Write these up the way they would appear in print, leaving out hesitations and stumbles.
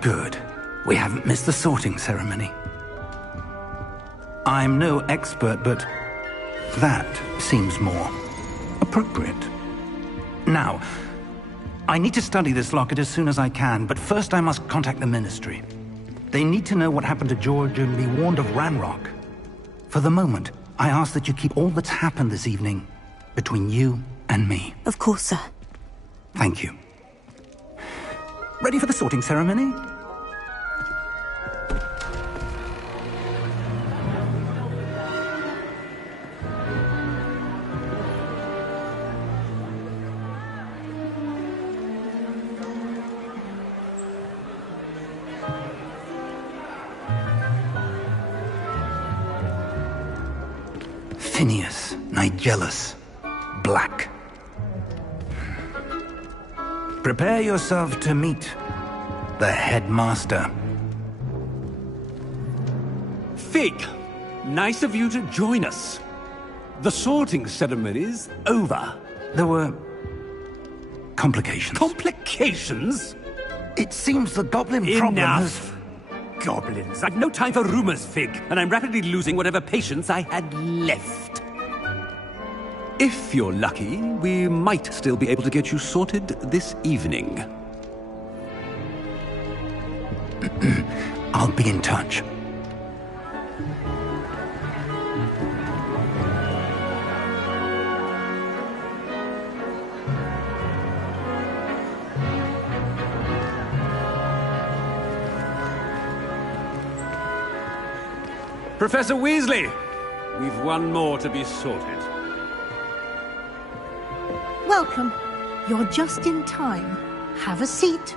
Good. We haven't missed the sorting ceremony. I'm no expert, but that seems more appropriate. Now, I need to study this locket as soon as I can, but first I must contact the Ministry. They need to know what happened to George and be warned of Ranrock. For the moment, I ask that you keep all that's happened this evening between you and me. Of course, sir. Thank you. Ready for the sorting ceremony? Phineas, Nigellus, Black. Prepare yourself to meet the headmaster. Fig, nice of you to join us. The sorting ceremony's over. There were complications. Complications? It seems the goblin problem has... Enough! Goblins. I've no time for rumors, Fig, and I'm rapidly losing whatever patience I had left. If you're lucky, we might still be able to get you sorted this evening. I'll be in touch. Professor Weasley, we've one more to be sorted. Welcome. You're just in time. Have a seat.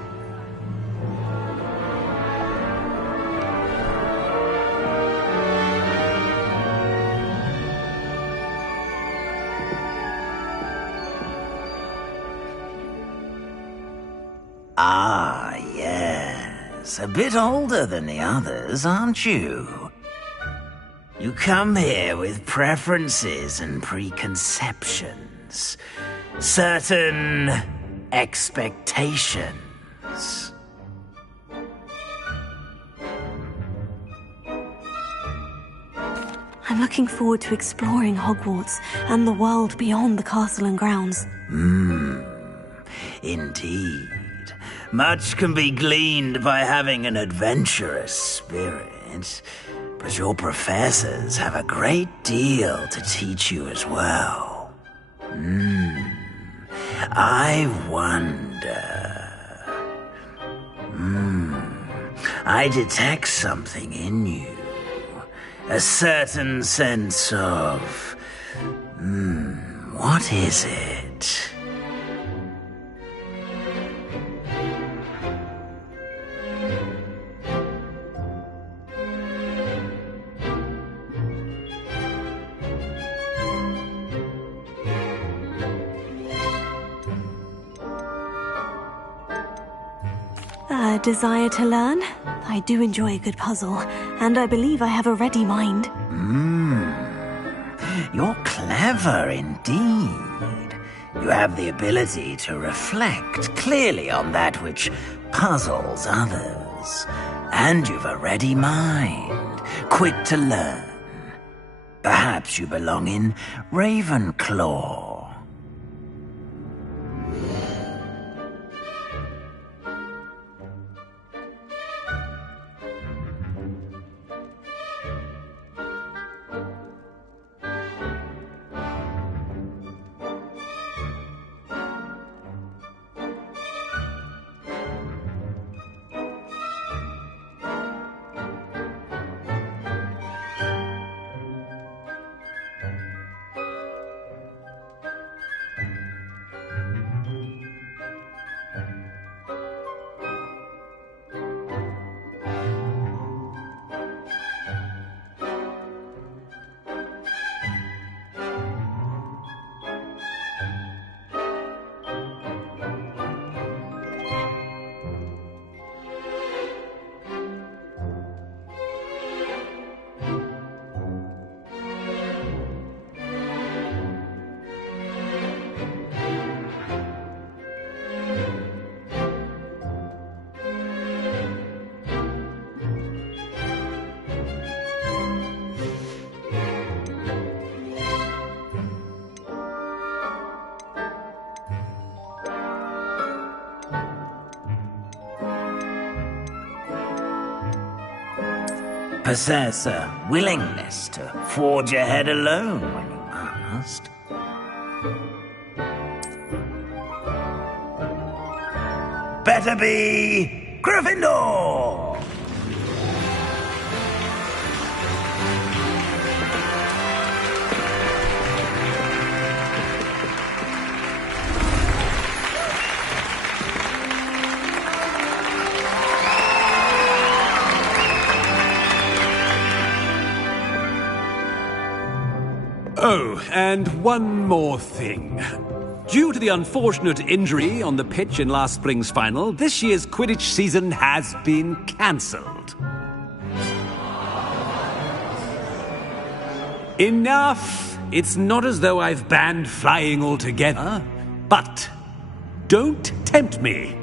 Ah, yes. A bit older than the others, aren't you? You come here with preferences and preconceptions. Certain expectations. I'm looking forward to exploring Hogwarts and the world beyond the castle and grounds. Indeed. Much can be gleaned by having an adventurous spirit, but your professors have a great deal to teach you as well. I wonder... I detect something in you. A certain sense of... what is it? A desire to learn? I do enjoy a good puzzle, and I believe I have a ready mind. You're clever indeed. You have the ability to reflect clearly on that which puzzles others. And you've a ready mind, quick to learn. Perhaps you belong in Ravenclaw. possess a willingness to forge ahead alone when you must. Better be Gryffindor! Oh, and one more thing. Due to the unfortunate injury on the pitch in last spring's final, this year's Quidditch season has been cancelled. Enough! It's not as though I've banned flying altogether, but don't tempt me.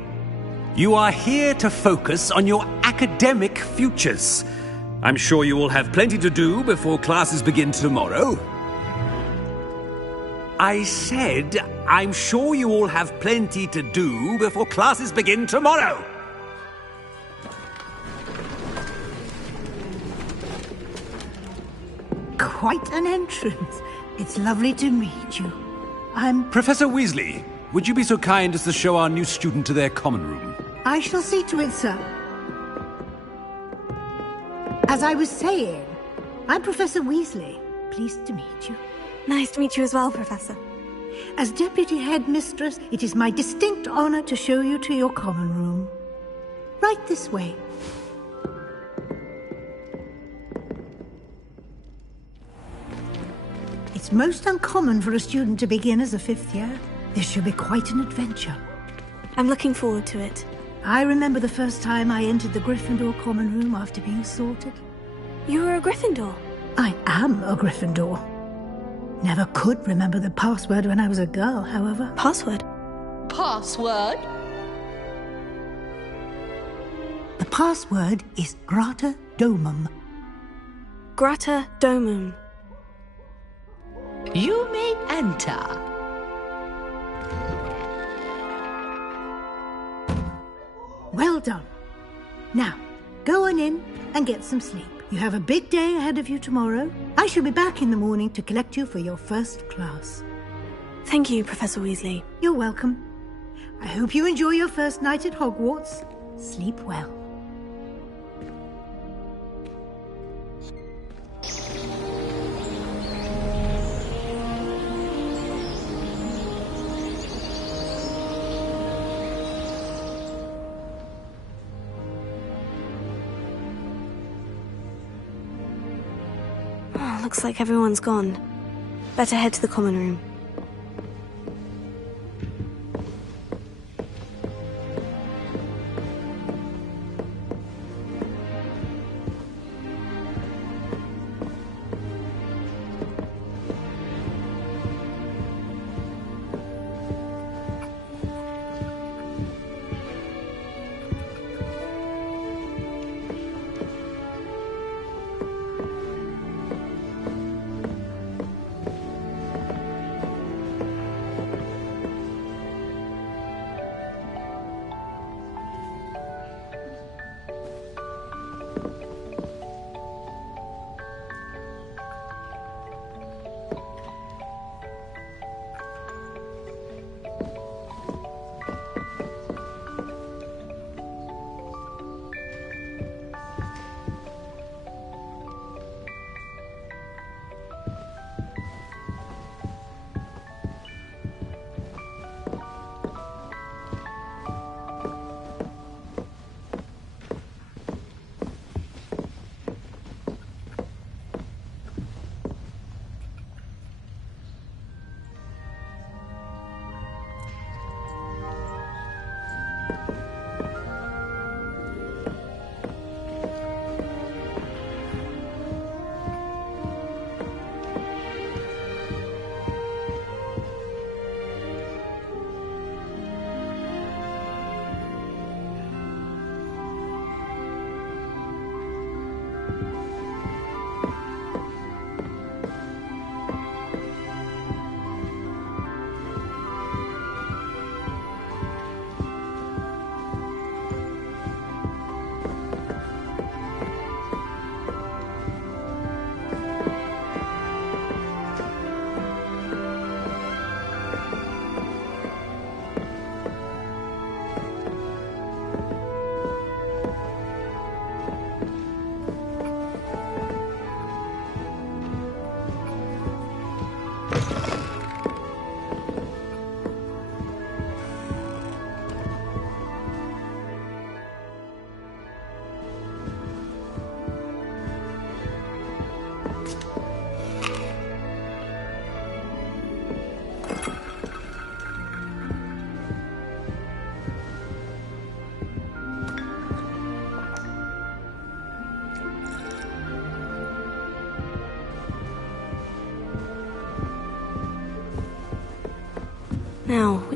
You are here to focus on your academic futures. I'm sure you will have plenty to do before classes begin tomorrow. I said, I'm sure you all have plenty to do before classes begin tomorrow. Quite an entrance. It's lovely to meet you. I'm... Professor Weasley, would you be so kind as to show our new student to their common room? I shall see to it, sir. As I was saying, I'm Professor Weasley. Pleased to meet you. Nice to meet you as well, Professor. As Deputy Headmistress, it is my distinct honor to show you to your common room. Right this way. It's most uncommon for a student to begin as a fifth year. This should be quite an adventure. I'm looking forward to it. I remember the first time I entered the Gryffindor common room after being sorted. You were a Gryffindor? I am a Gryffindor. Never could remember the password when I was a girl, however. Password? Password? The password is Grata Domum. Grata Domum. You may enter. Well done. Now, go on in and get some sleep. You have a big day ahead of you tomorrow. I shall be back in the morning to collect you for your first class. Thank you, Professor Weasley. You're welcome. I hope you enjoy your first night at Hogwarts. Sleep well. Looks like everyone's gone. Better head to the common room.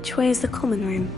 Which way is the common room?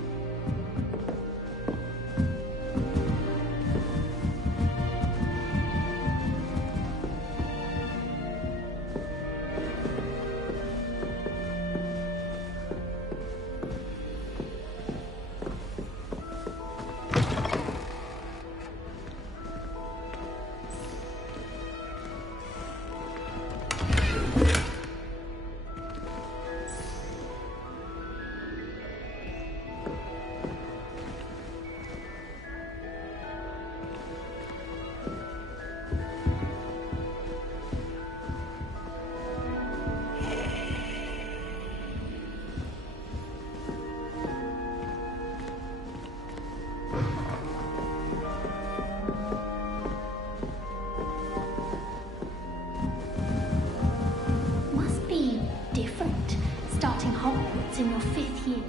Must be different, starting Hogwarts in your 5th year.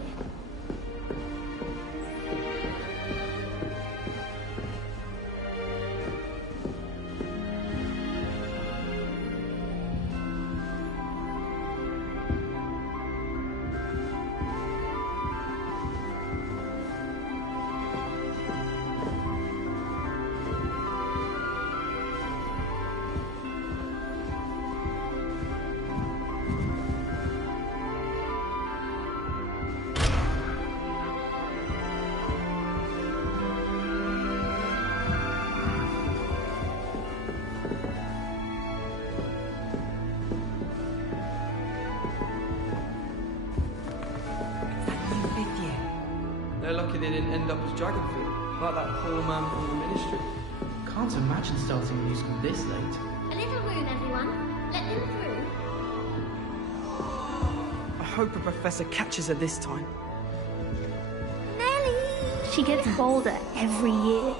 They're lucky they didn't end up as dragon food, like that poor man from the ministry. Can't imagine starting new school this late. A little room, everyone. Let them through. I hope a professor catches her this time. Nellie! She gets bolder every year.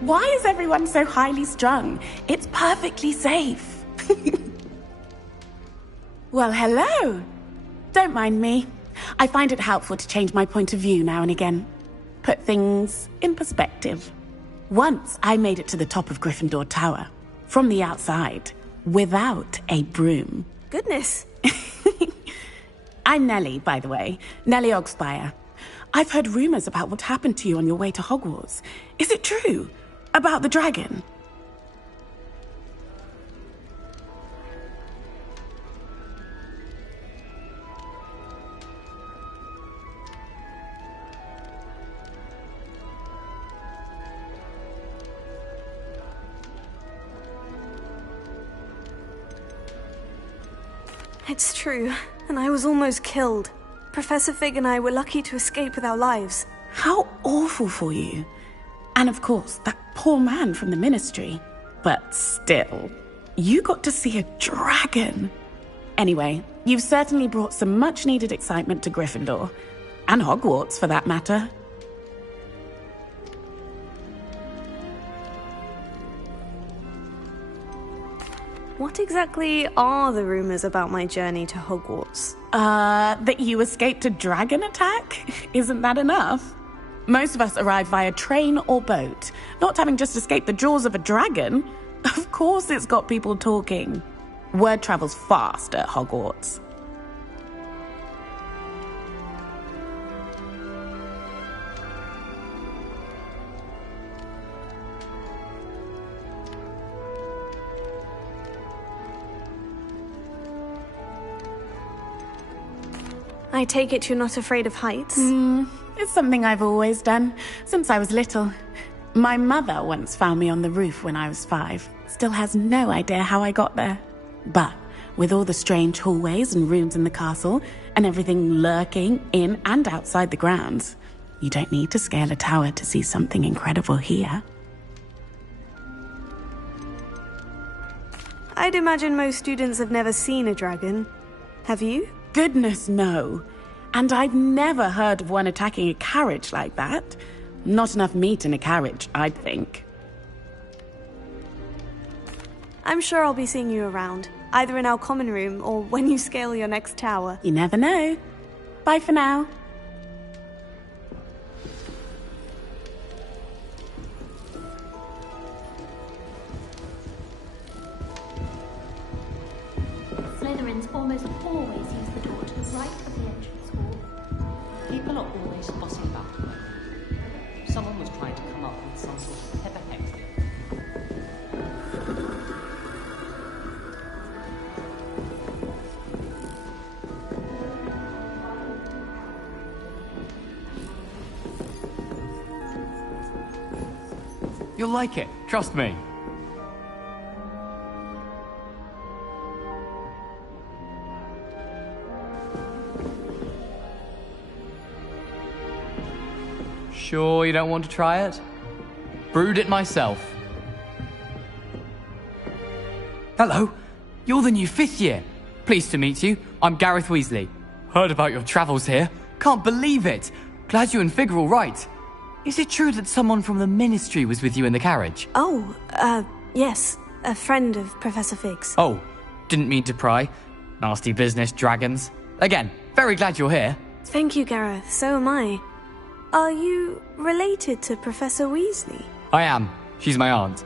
Why is everyone so highly strung? It's perfectly safe. Well, hello. Don't mind me. I find it helpful to change my point of view now and again. Put things in perspective. Once I made it to the top of Gryffindor Tower, from the outside, without a broom. Goodness. I'm Nellie, by the way. Nellie Ogspire. I've heard rumors about what happened to you on your way to Hogwarts. Is it true? About the dragon? It's true, and I was almost killed. Professor Fig and I were lucky to escape with our lives. How awful for you. And of course, that poor man from the ministry. But still, you got to see a dragon. Anyway, you've certainly brought some much-needed excitement to Gryffindor. And Hogwarts, for that matter. What exactly are the rumors about my journey to Hogwarts? That you escaped a dragon attack? Isn't that enough? Most of us arrive via train or boat, not having just escaped the jaws of a dragon. Of course it's got people talking. Word travels fast at Hogwarts. I take it you're not afraid of heights? It's something I've always done, since I was little. My mother once found me on the roof when I was 5. Still has no idea how I got there. But with all the strange hallways and rooms in the castle, and everything lurking in and outside the grounds, you don't need to scale a tower to see something incredible here. I'd imagine most students have never seen a dragon. Have you? Goodness, no. And I've never heard of one attacking a carriage like that. Not enough meat in a carriage, I'd think. I'm sure I'll be seeing you around, either in our common room or when you scale your next tower. You never know. Bye for now. Slytherins almost always use the door to the right of the entrance hall. People are always fussing about it. Someone was trying to come up with some sort of clever hex here. You'll like it, trust me. Sure you don't want to try it? Brewed it myself. Hello, you're the new 5th year. Pleased to meet you. I'm Gareth Weasley. Heard about your travels here. Can't believe it. Glad you and Fig are all right. Is it true that someone from the Ministry was with you in the carriage? Oh, yes. A friend of Professor Fig's. Oh, didn't mean to pry. Nasty business, dragons. Again, very glad you're here. Thank you, Gareth. So am I. Are you related to Professor Weasley? I am. She's my aunt.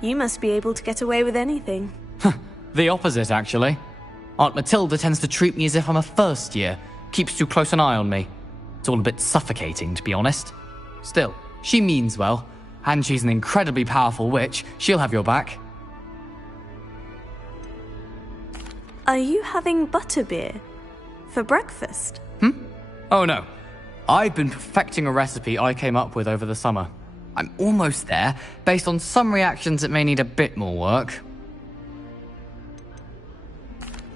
You must be able to get away with anything. The opposite, actually. Aunt Matilda tends to treat me as if I'm a first year. Keeps too close an eye on me. It's all a bit suffocating, to be honest. Still, she means well, and she's an incredibly powerful witch. She'll have your back. Are you having butterbeer? For breakfast? Oh no. I've been perfecting a recipe I came up with over the summer. I'm almost there, based on some reactions that may need a bit more work.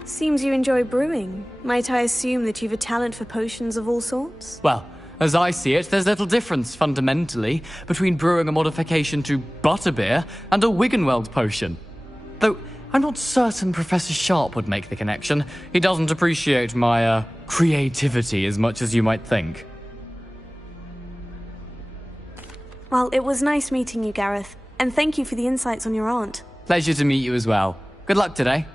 Seems you enjoy brewing. Might I assume that you've a talent for potions of all sorts? Well, as I see it, there's little difference, fundamentally, between brewing a modification to butterbeer and a Wiggenweld potion. Though, I'm not certain Professor Sharp would make the connection. He doesn't appreciate my, creativity as much as you might think. Well, it was nice meeting you, Gareth. And thank you for the insights on your aunt. Pleasure to meet you as well. Good luck today.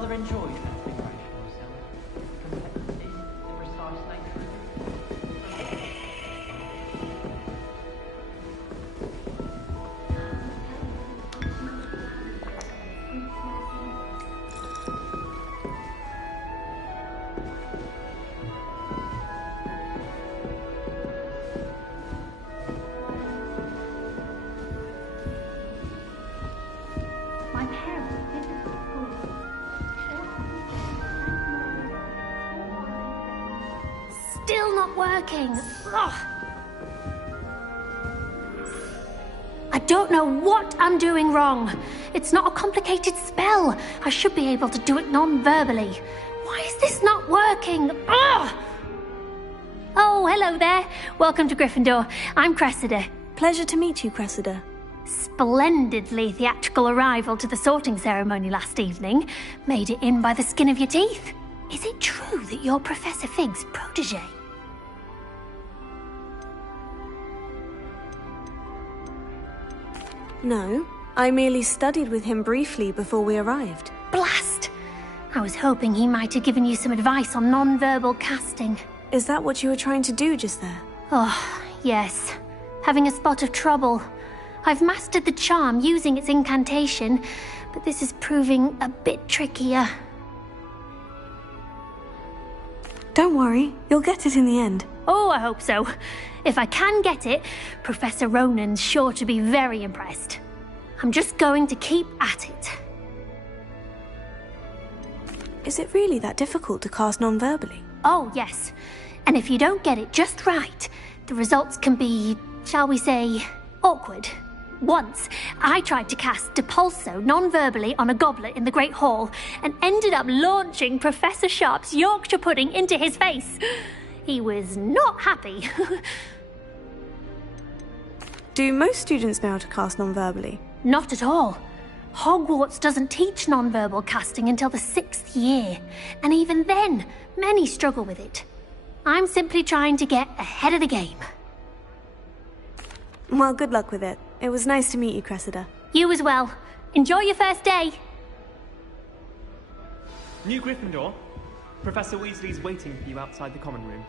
rather enjoyed that figuration yourself. Complexity, the precise nature of it. My parents did this at school. Still not working. Ugh. I don't know what I'm doing wrong. It's not a complicated spell. I should be able to do it non-verbally. Why is this not working? Ugh. Oh, hello there. Welcome to Gryffindor. I'm Cressida. Pleasure to meet you, Cressida. Splendidly theatrical arrival to the sorting ceremony last evening. Made it in by the skin of your teeth. Is it true that you're Professor Fig's protege? No, I merely studied with him briefly before we arrived. Blast! I was hoping he might have given you some advice on non-verbal casting. Is that what you were trying to do just there? Oh, yes. Having a spot of trouble. I've mastered the charm using its incantation, but this is proving a bit trickier. Don't worry, you'll get it in the end. Oh, I hope so. If I can get it, Professor Ronan's sure to be very impressed. I'm just going to keep at it. Is it really that difficult to cast non-verbally? Oh, yes. And if you don't get it just right, the results can be, shall we say, awkward. Once, I tried to cast Depulso non-verbally on a goblet in the Great Hall and ended up launching Professor Sharp's Yorkshire pudding into his face. He was not happy. Do most students know how to cast non-verbally? Not at all. Hogwarts doesn't teach non-verbal casting until the 6th year, and even then, many struggle with it. I'm simply trying to get ahead of the game. Well, good luck with it. It was nice to meet you, Cressida. You as well. Enjoy your first day. New Gryffindor. Professor Weasley's waiting for you outside the common room.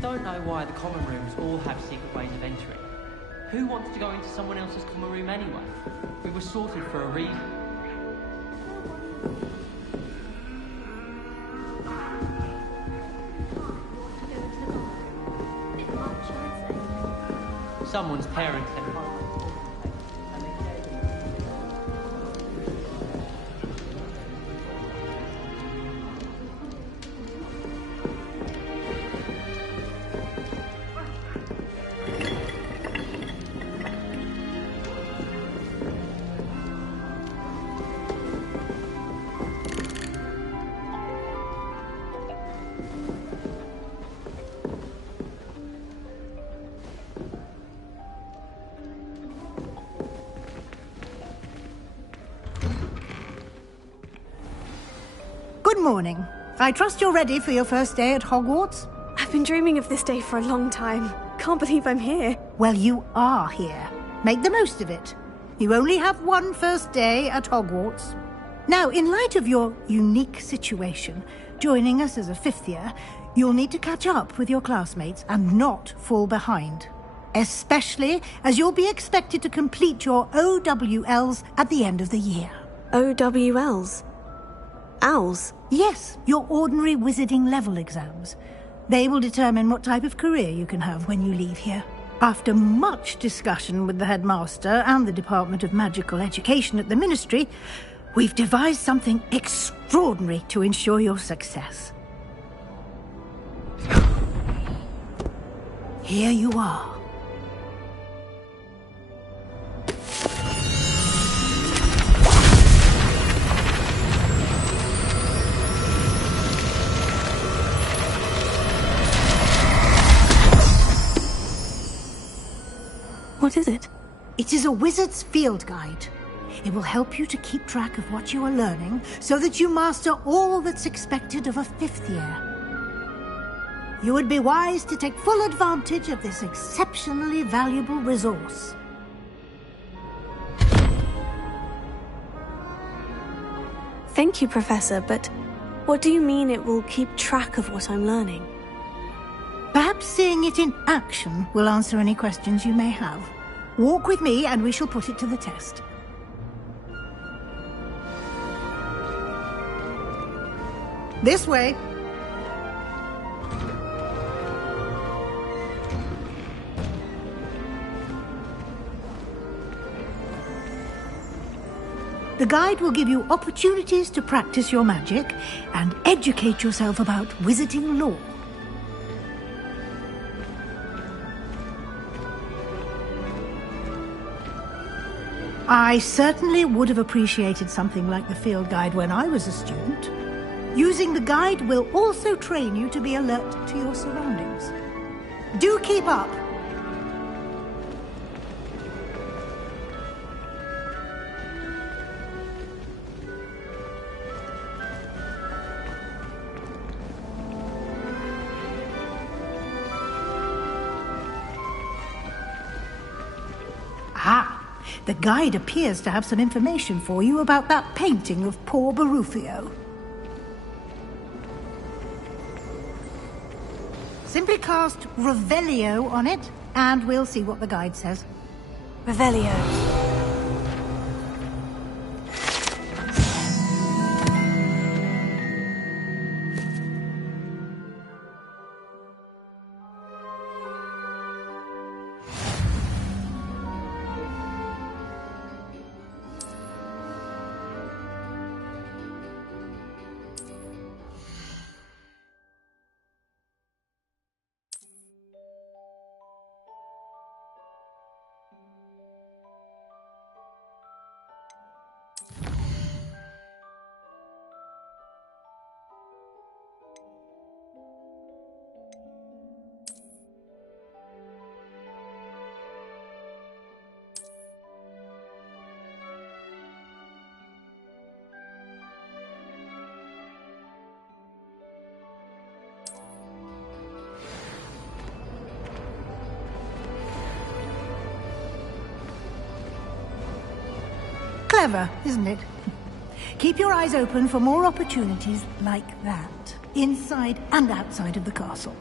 Don't know why the common rooms all have secret ways of entering. Who wants to go into someone else's common room anyway? We were sorted for a reason. Someone's parents had Good morning. I trust you're ready for your first day at Hogwarts? I've been dreaming of this day for a long time. Can't believe I'm here. Well, you are here. Make the most of it. You only have one first day at Hogwarts. Now, in light of your unique situation, joining us as a 5th year, you'll need to catch up with your classmates and not fall behind. Especially as you'll be expected to complete your OWLs at the end of the year. OWLs? Owls? Yes, your ordinary wizarding level exams. They will determine what type of career you can have when you leave here. After much discussion with the headmaster and the Department of Magical Education at the Ministry, we've devised something extraordinary to ensure your success. Here you are. What is it? It is a wizard's field guide. It will help you to keep track of what you are learning so that you master all that's expected of a 5th year. You would be wise to take full advantage of this exceptionally valuable resource. Thank you, Professor, but what do you mean it will keep track of what I'm learning? Perhaps seeing it in action will answer any questions you may have. Walk with me and we shall put it to the test. This way. The guide will give you opportunities to practice your magic and educate yourself about wizarding lore. I certainly would have appreciated something like the field guide when I was a student. Using the guide will also train you to be alert to your surroundings. Do keep up! The guide appears to have some information for you about that painting of poor Barufio. Simply cast Revelio on it, and we'll see what the guide says. Revelio. Clever, isn't it? Keep your eyes open for more opportunities like that, inside and outside of the castle.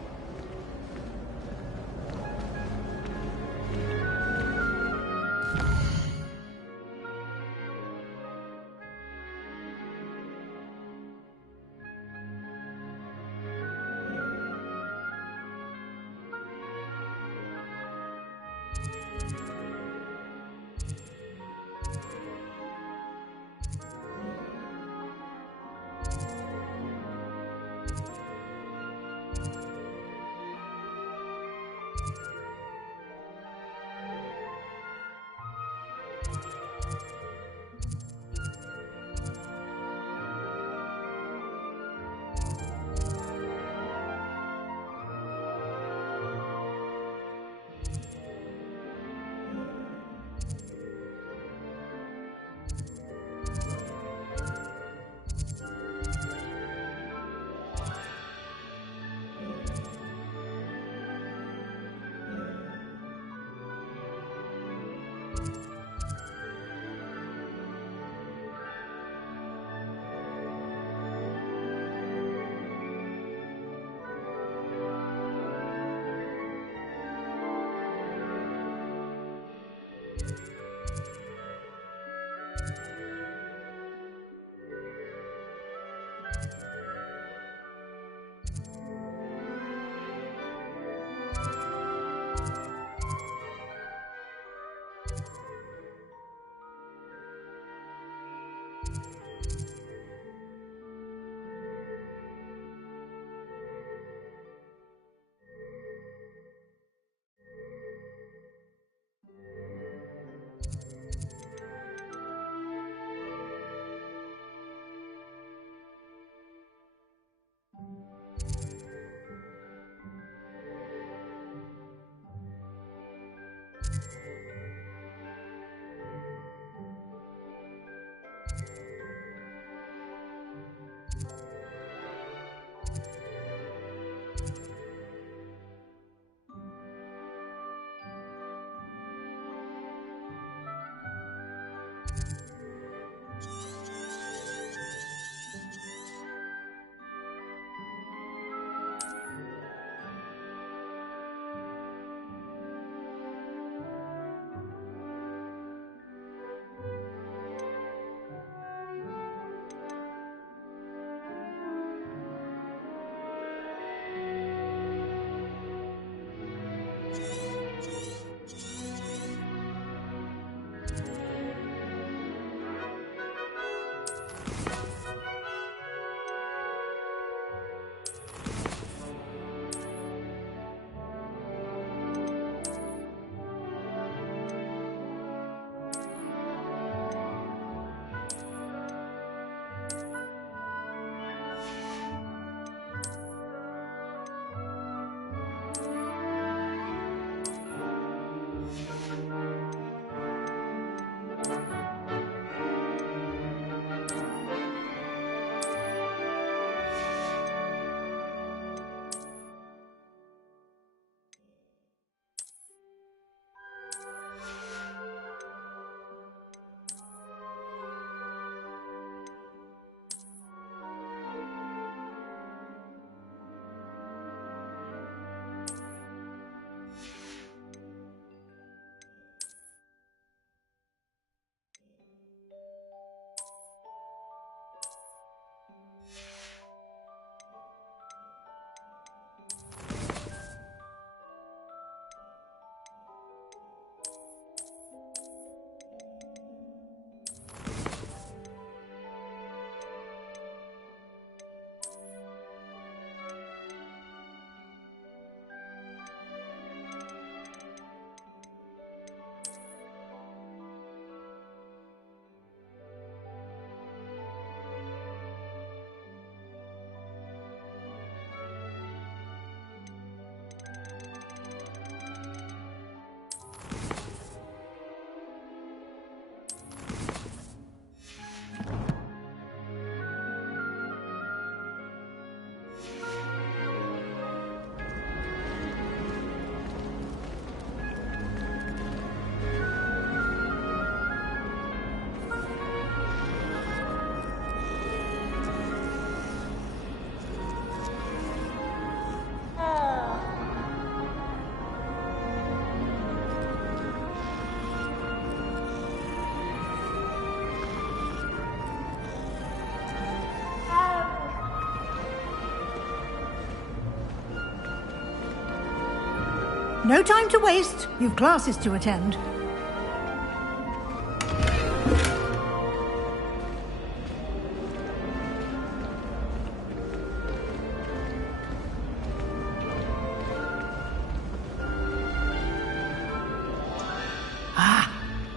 No time to waste. You've classes to attend.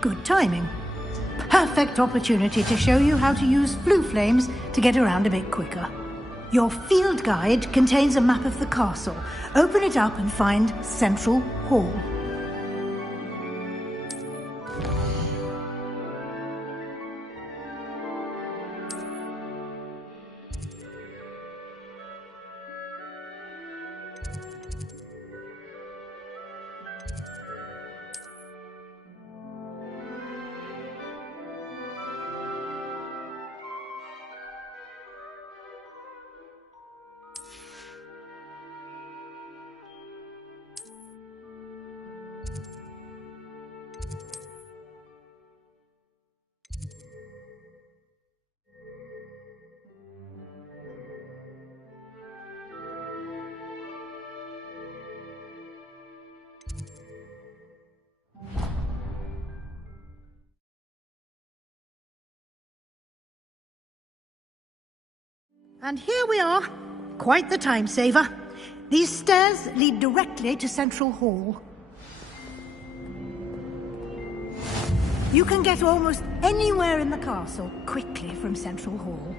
Good timing. Perfect opportunity to show you how to use flue flames to get around a bit quicker. Your field guide contains a map of the castle. Open it up and find Central Hall. And here we are. Quite the time saver. These stairs lead directly to Central Hall. You can get almost anywhere in the castle quickly from Central Hall.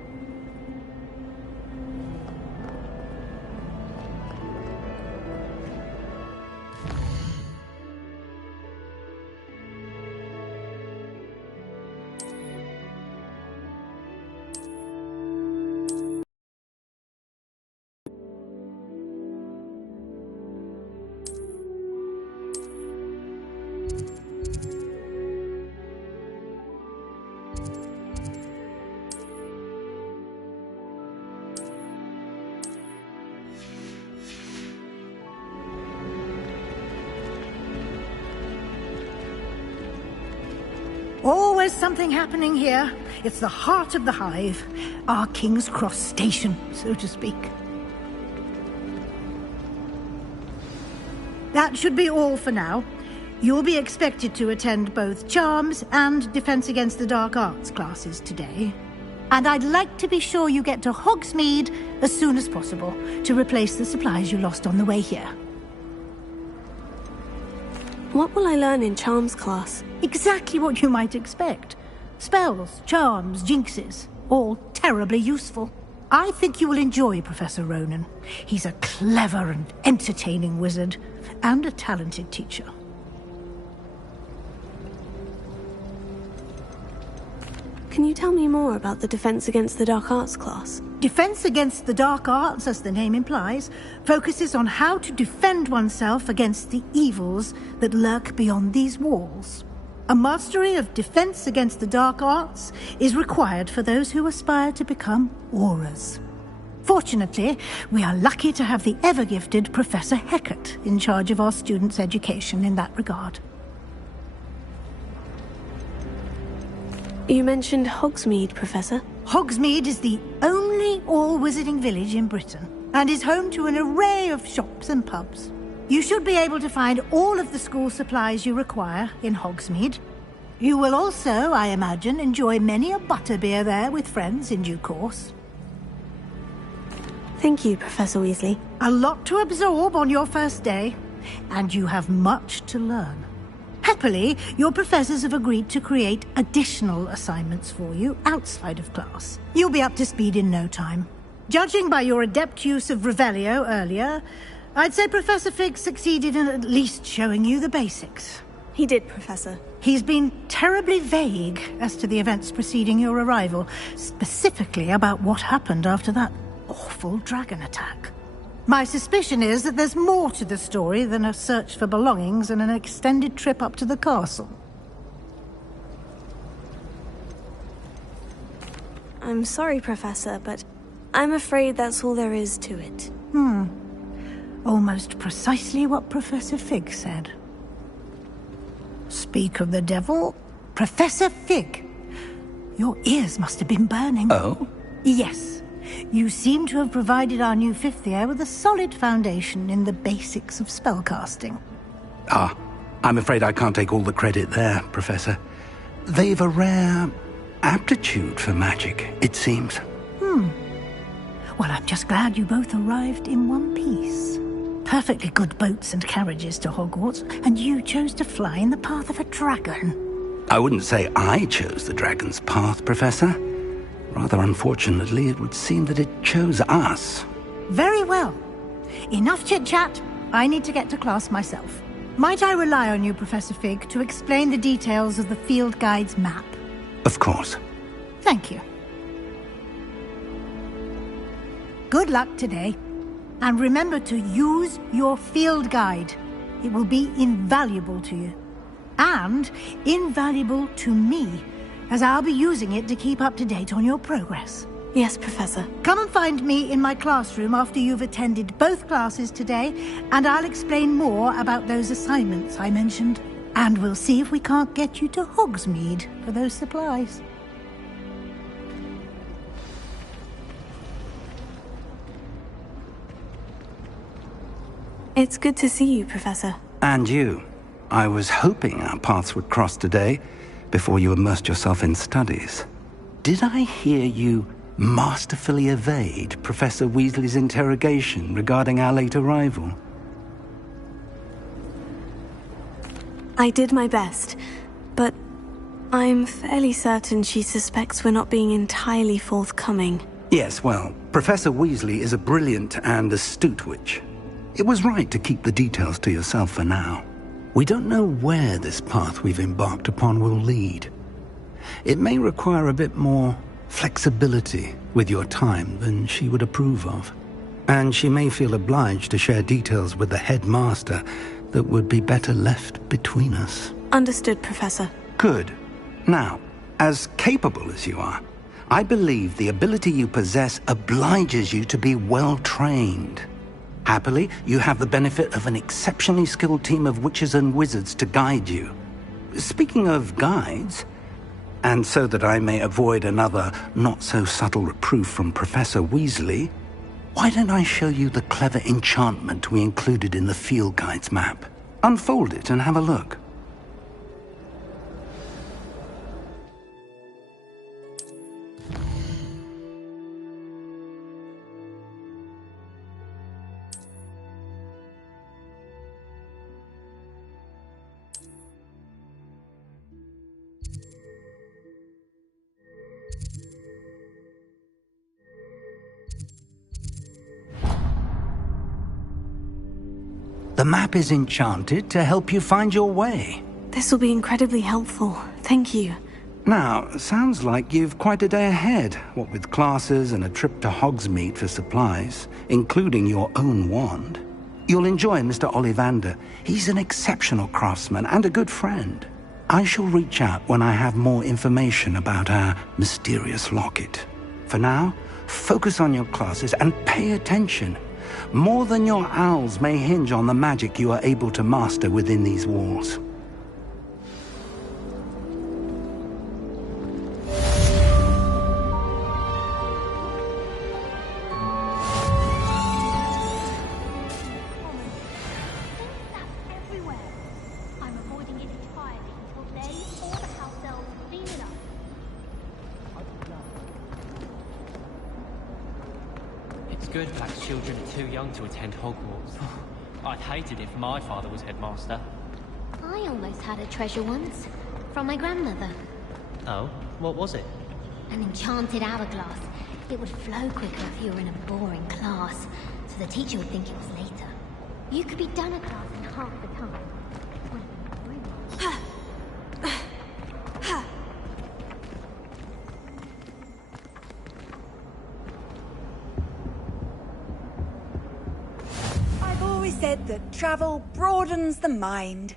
Always something happening here. It's the heart of the hive. Our King's Cross station, so to speak. That should be all for now. You'll be expected to attend both Charms and Defense Against the Dark Arts classes today. And I'd like to be sure you get to Hogsmeade as soon as possible to replace the supplies you lost on the way here. What will I learn in Charms class? Exactly what you might expect. Spells, charms, jinxes, all terribly useful. I think you will enjoy Professor Ronan. He's a clever and entertaining wizard, and a talented teacher. Can you tell me more about the Defense Against the Dark Arts class? Defense Against the Dark Arts, as the name implies, focuses on how to defend oneself against the evils that lurk beyond these walls. A mastery of Defense Against the Dark Arts is required for those who aspire to become Aurors. Fortunately, we are lucky to have the ever-gifted Professor Hecat in charge of our students' education in that regard. You mentioned Hogsmeade, Professor. Hogsmeade is the only all-wizarding village in Britain, and is home to an array of shops and pubs. You should be able to find all of the school supplies you require in Hogsmeade. You will also, I imagine, enjoy many a butterbeer there with friends in due course. Thank you, Professor Weasley. A lot to absorb on your first day, and you have much to learn. Happily, your professors have agreed to create additional assignments for you outside of class. You'll be up to speed in no time. Judging by your adept use of Revelio earlier, I'd say Professor Fig succeeded in at least showing you the basics. He did, Professor. He's been terribly vague as to the events preceding your arrival, specifically about what happened after that awful dragon attack. My suspicion is that there's more to the story than a search for belongings and an extended trip up to the castle. I'm sorry, Professor, but I'm afraid that's all there is to it. Almost precisely what Professor Fig said. Speak of the devil, Professor Fig. Your ears must have been burning. Oh? Yes. You seem to have provided our new fifth year with a solid foundation in the basics of spellcasting. Ah, I'm afraid I can't take all the credit there, Professor. They've a rare aptitude for magic, it seems. Well, I'm just glad you both arrived in one piece. Perfectly good boats and carriages to Hogwarts, and you chose to fly in the path of a dragon. I wouldn't say I chose the dragon's path, Professor. Rather unfortunately, it would seem that it chose us. Very well. Enough chit-chat. I need to get to class myself. Might I rely on you, Professor Fig, to explain the details of the field guide's map? Of course. Thank you. Good luck today. And remember to use your field guide. It will be invaluable to you. And invaluable to me, as I'll be using it to keep up to date on your progress. Yes, Professor. Come and find me in my classroom after you've attended both classes today, and I'll explain more about those assignments I mentioned. And we'll see if we can't get you to Hogsmeade for those supplies. It's good to see you, Professor. And you. I was hoping our paths would cross today, before you immersed yourself in studies. Did I hear you masterfully evade Professor Weasley's interrogation regarding our late arrival? I did my best, but I'm fairly certain she suspects we're not being entirely forthcoming. Yes, well, Professor Weasley is a brilliant and astute witch. It was right to keep the details to yourself for now. We don't know where this path we've embarked upon will lead. It may require a bit more flexibility with your time than she would approve of. And she may feel obliged to share details with the headmaster that would be better left between us. Understood, Professor. Good. Now, as capable as you are, I believe the ability you possess obliges you to be well trained. Happily, you have the benefit of an exceptionally skilled team of witches and wizards to guide you. Speaking of guides, and so that I may avoid another not-so-subtle reproof from Professor Weasley, why don't I show you the clever enchantment we included in the field guide's map? Unfold it and have a look. The map is enchanted to help you find your way. This will be incredibly helpful. Thank you. Now, sounds like you've quite a day ahead, what with classes and a trip to Hogsmeade for supplies, including your own wand. You'll enjoy Mr. Ollivander. He's an exceptional craftsman and a good friend. I shall reach out when I have more information about our mysterious locket. For now, focus on your classes and pay attention. More than your owls may hinge on the magic you are able to master within these walls. I'm avoiding it entirely until they or the house elves clean it up. It's good that children are too young to attend Hogwarts. I'd hate it if my father was headmaster. I almost had a treasure once, from my grandmother. Oh, what was it? An enchanted hourglass. It would flow quicker if you were in a boring class, so the teacher would think it was later. You could be done a class in half the time. I've always said that travel broadens the mind.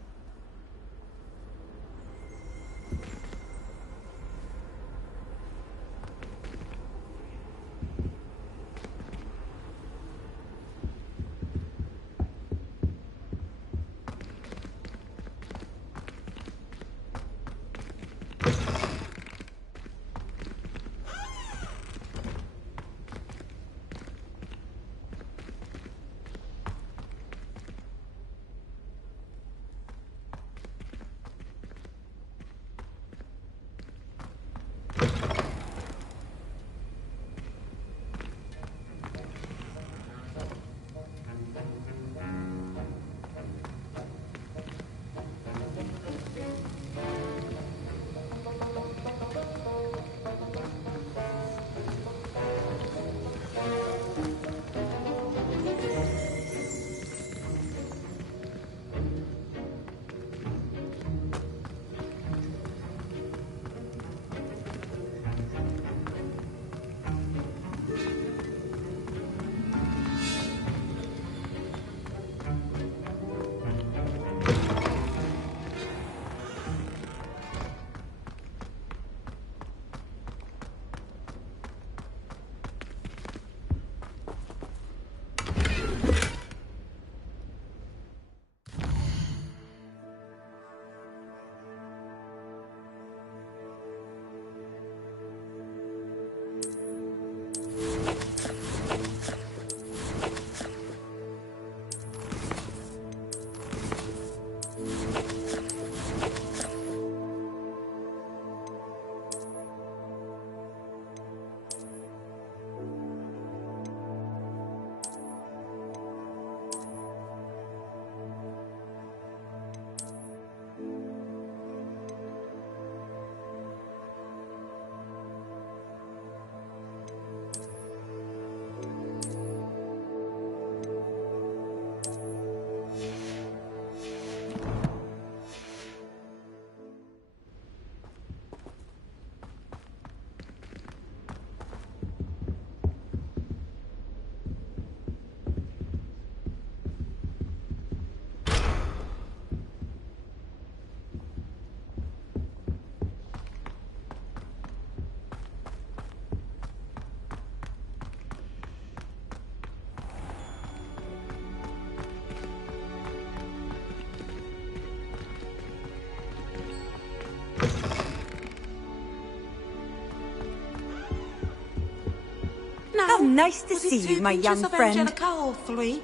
How nice to see you, my young friend. Angelica or 3?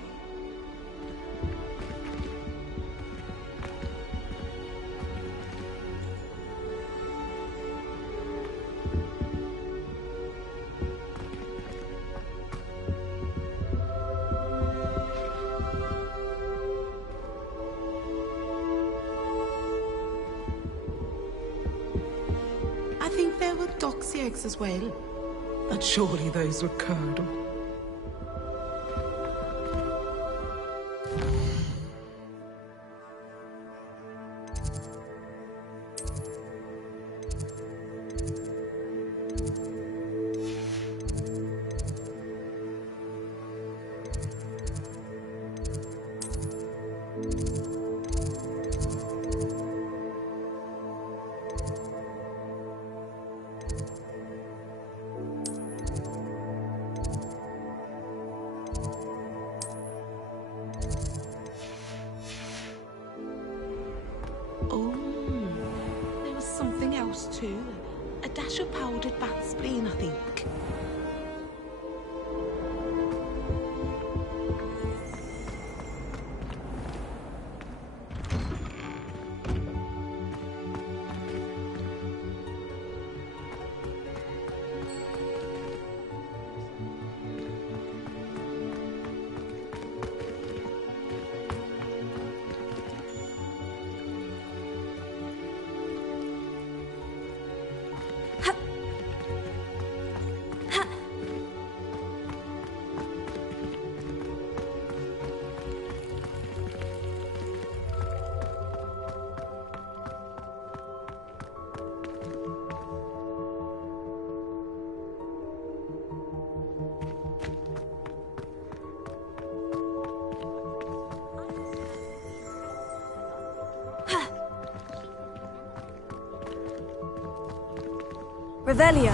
I think there were doxy eggs as well. But surely those were curdle. Oh, there was something else too. A dash of powdered bat spleen, I think. Revelio.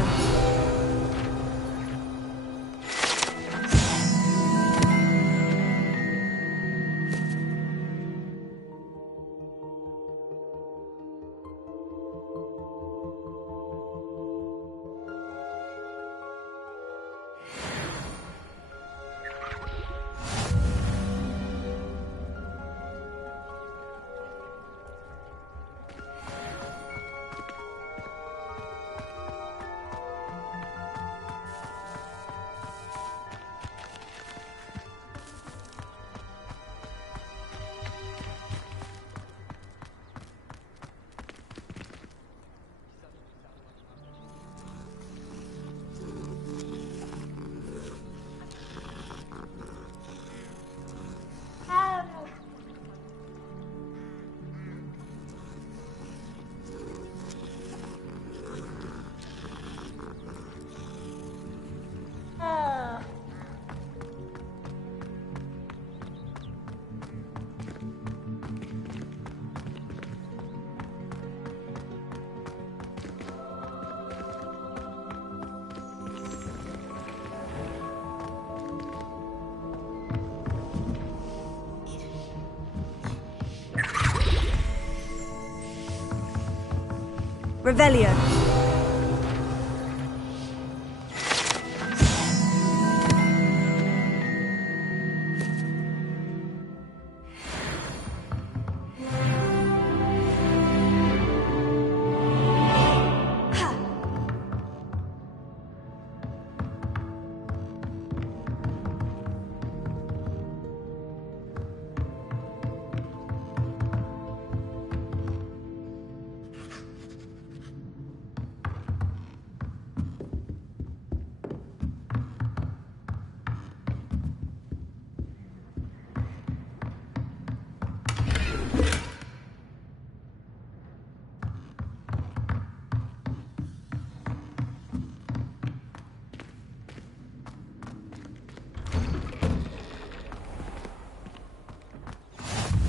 Revelio.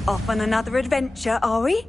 Off on another adventure, are we?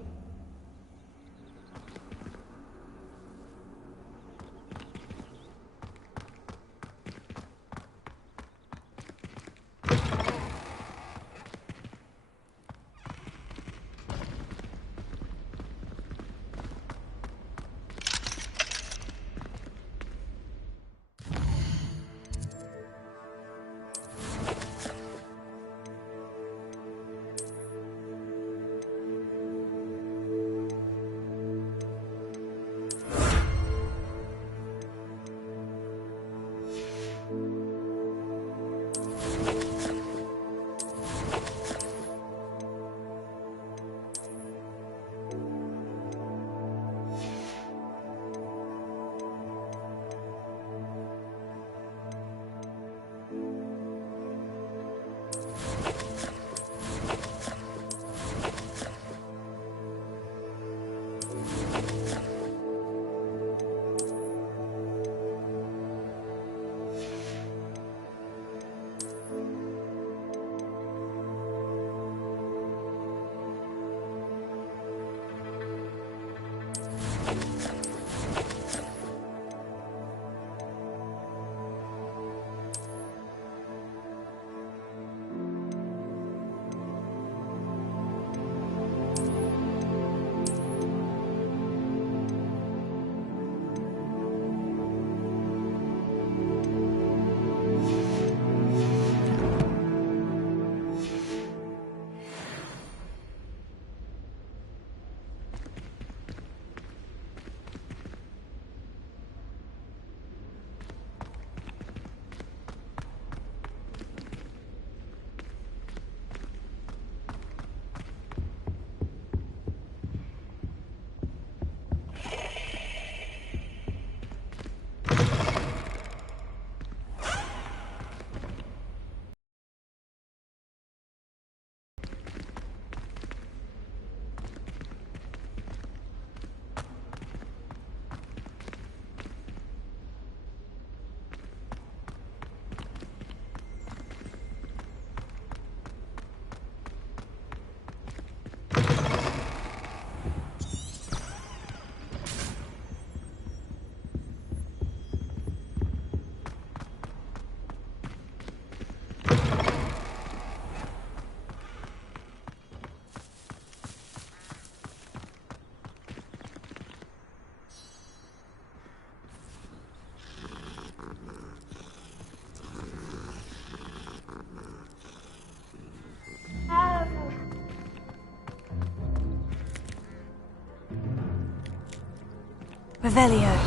Revelio.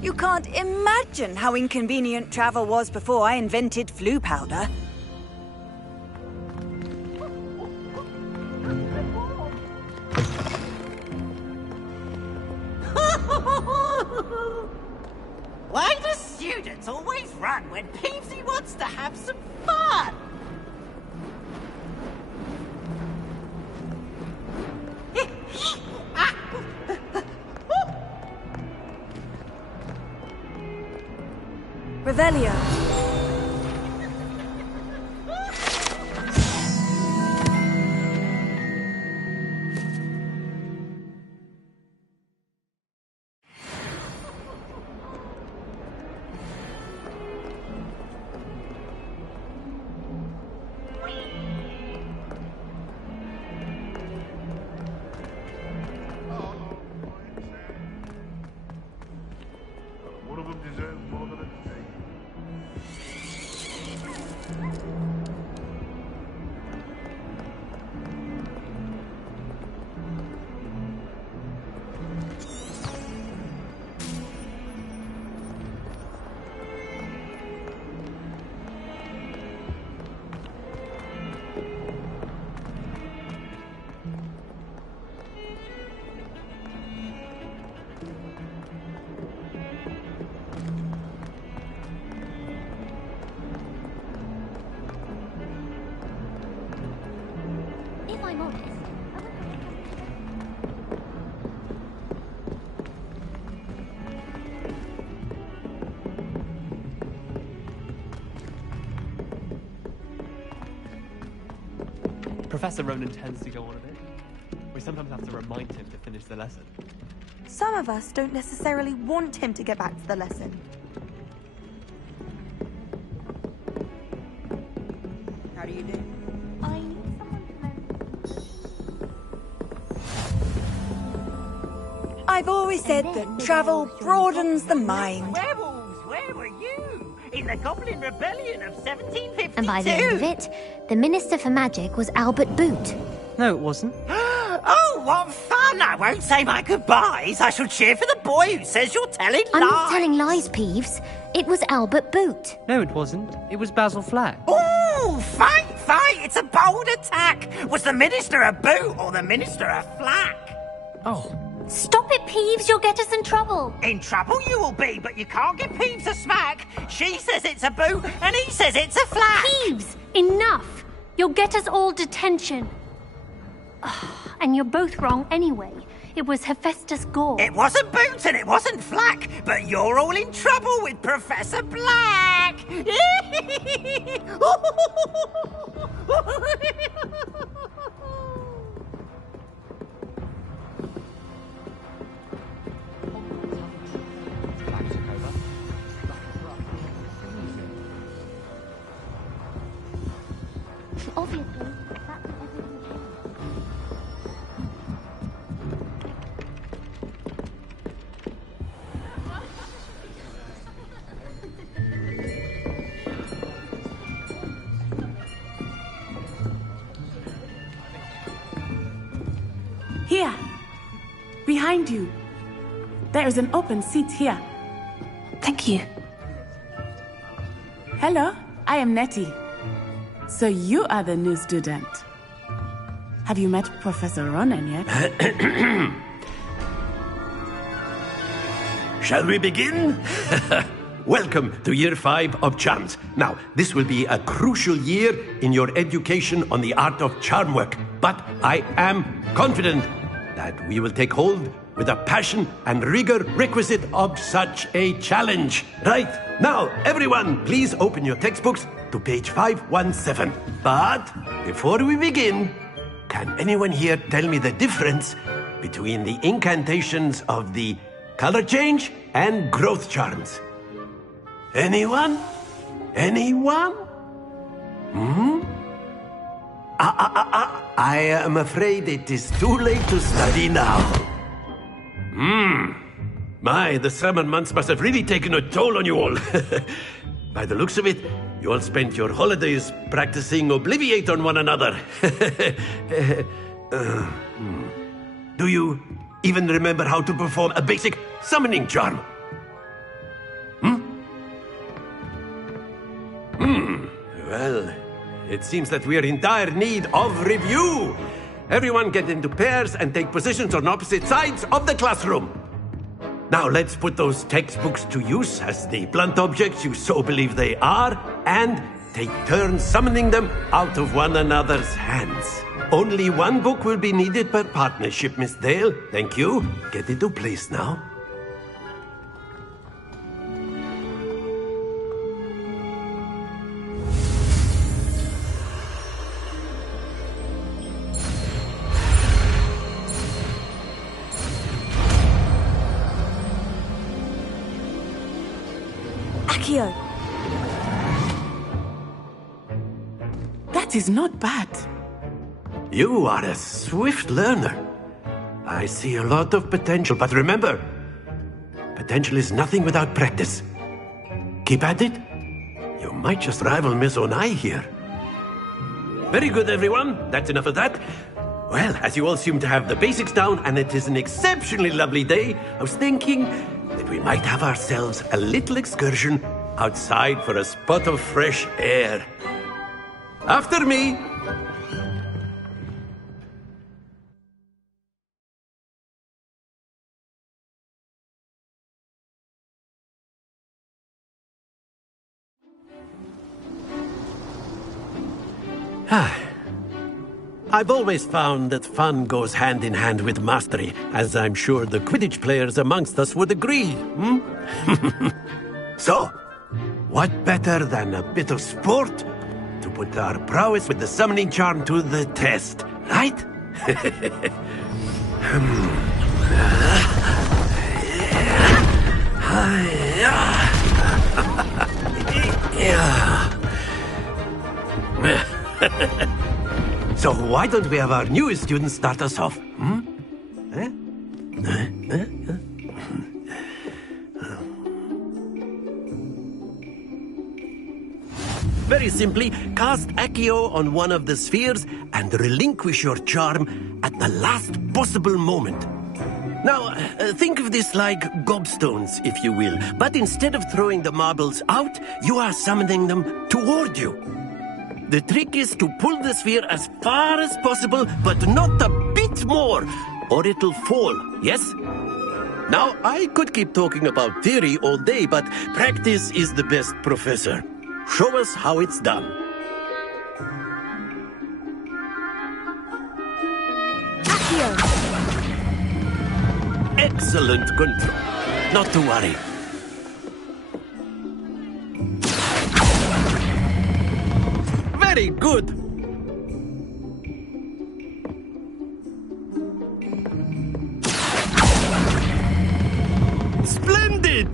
You can't imagine how inconvenient travel was before I invented flu powder. Why do students always run when Peevesy wants to have some fun? Revelio. Professor Ronan tends to go on a bit. We sometimes have to remind him to finish the lesson. Some of us don't necessarily want him to get back to the lesson. How do you do? I need someone. I've always said that travel broadens the mind. Werewolves, where were you? In the Goblin Rebellion of 1752? And by the end of it, the Minister for Magic was Albert Boot. No, it wasn't. Oh, what fun! I won't say my goodbyes. I shall cheer for the boy who says you're telling lies. I'm not telling lies, Peeves. It was Albert Boot. No, it wasn't. It was Basil Flack. Ooh, fight! It's a bold attack. Was the Minister a boot or the Minister a flack? Oh, Stop it, Peeves. You'll get us in trouble. In trouble you will be, but you can't get Peeves a smack. She says it's a boot, and he says it's a flat. Peeves, enough. You'll get us all detention. And you're both wrong anyway. It was Hephaestus Gore. It wasn't boot and it wasn't flack, but you're all in trouble with Professor Black. Obviously, that's what everything came. Here. Behind you. There is an open seat here. Thank you. Hello, I am Nettie. So you are the new student. Have you met Professor Ronan yet? Shall we begin? Welcome to Year 5 of Charms. Now, this will be a crucial year in your education on the art of charm work, but I am confident that we will take hold with the passion and rigor requisite of such a challenge. Right, now, everyone, please open your textbooks to page 517. But before we begin, can anyone here tell me the difference between the incantations of the color change and growth charms? Anyone? Anyone? I am afraid it is too late to study now. My, the summer months must have really taken a toll on you all. By the looks of it, you all spent your holidays practicing Obliviate on one another. Do you even remember how to perform a basic summoning charm? Well, it seems that we are in dire need of review. Everyone get into pairs and take positions on opposite sides of the classroom. Now let's put those textbooks to use as the blunt objects you so believe they are, and take turns summoning them out of one another's hands. Only one book will be needed per partnership, Miss Dale. Thank you. Get into place now. Accio. That is not bad. You are a swift learner. I see a lot of potential, but remember, potential is nothing without practice. Keep at it. You might just rival Miss Onai here. Very good, everyone. That's enough of that. Well, as you all seem to have the basics down, and it is an exceptionally lovely day, I was thinking that we might have ourselves a little excursion outside for a spot of fresh air. After me. I've always found that fun goes hand in hand with mastery, as I'm sure the Quidditch players amongst us would agree. So, what better than a bit of sport to put our prowess with the summoning charm to the test, right? So why don't we have our newest student start us off? Very simply, cast Accio on one of the spheres and relinquish your charm at the last possible moment. Now, think of this like gobstones, if you will, but instead of throwing the marbles out, you are summoning them toward you. The trick is to pull the sphere as far as possible, but not a bit more, or it'll fall. Yes? Now, I could keep talking about theory all day, but practice is the best professor. Show us how it's done. Excellent control. Not to worry. Very good. Splendid!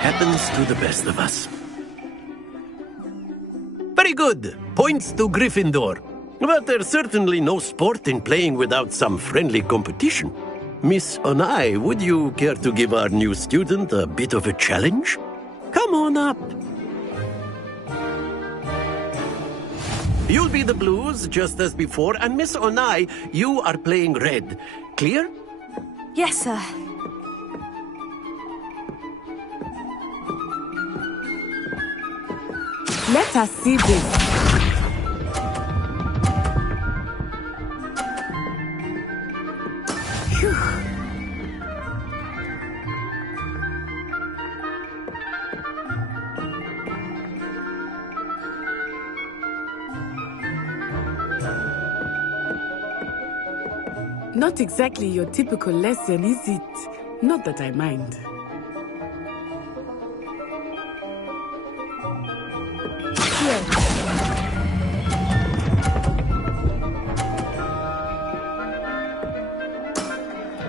Happens to the best of us. Very good. Points to Gryffindor. But there's certainly no sport in playing without some friendly competition. Miss Onai, would you care to give our new student a bit of a challenge? Come on up. You'll be the blues, just as before, and Miss Onai, you are playing red. Clear? Yes, sir. Let us see this. Phew. Not exactly your typical lesson, is it? Not that I mind.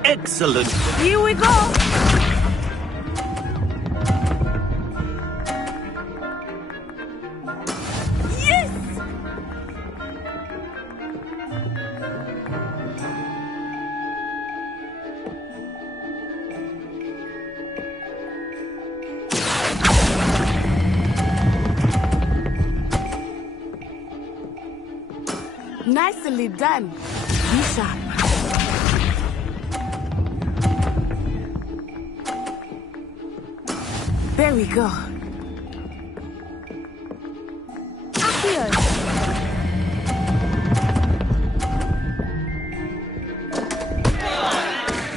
Excellent. Here we go. Yes! Nicely done. Be sharp. There we go.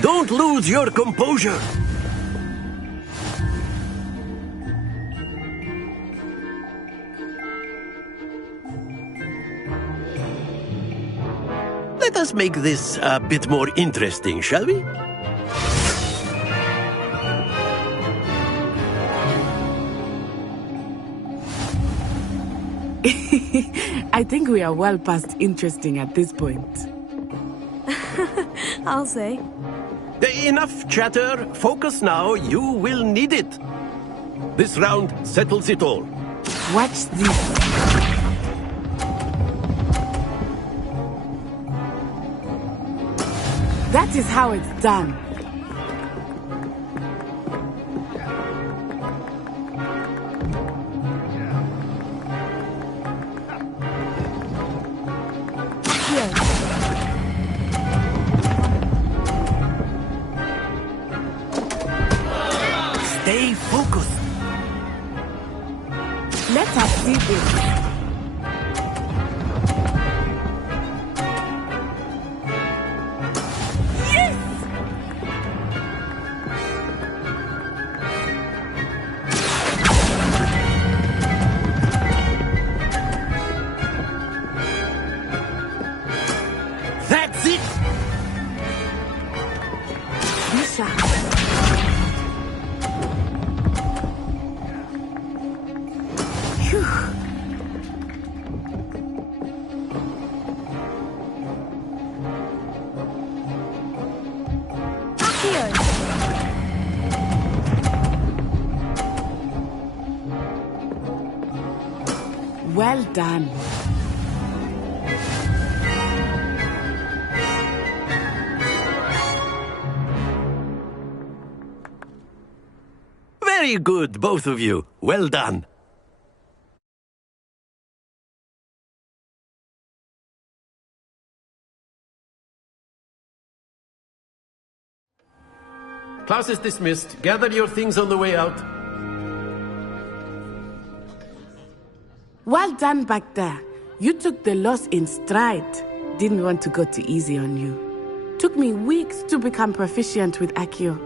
Don't lose your composure. Let us make this a bit more interesting, shall we? I think we are well past interesting at this point. I'll say. Enough chatter. Focus now. You will need it. This round settles it all. Watch this. That is how it's done. Stay focused. Let us see this. That's it! Be sharp. Phew. Well done. Very good, both of you. Well done. Class is dismissed. Gather your things on the way out. Well done back there. You took the loss in stride. Didn't want to go too easy on you. Took me weeks to become proficient with Accio.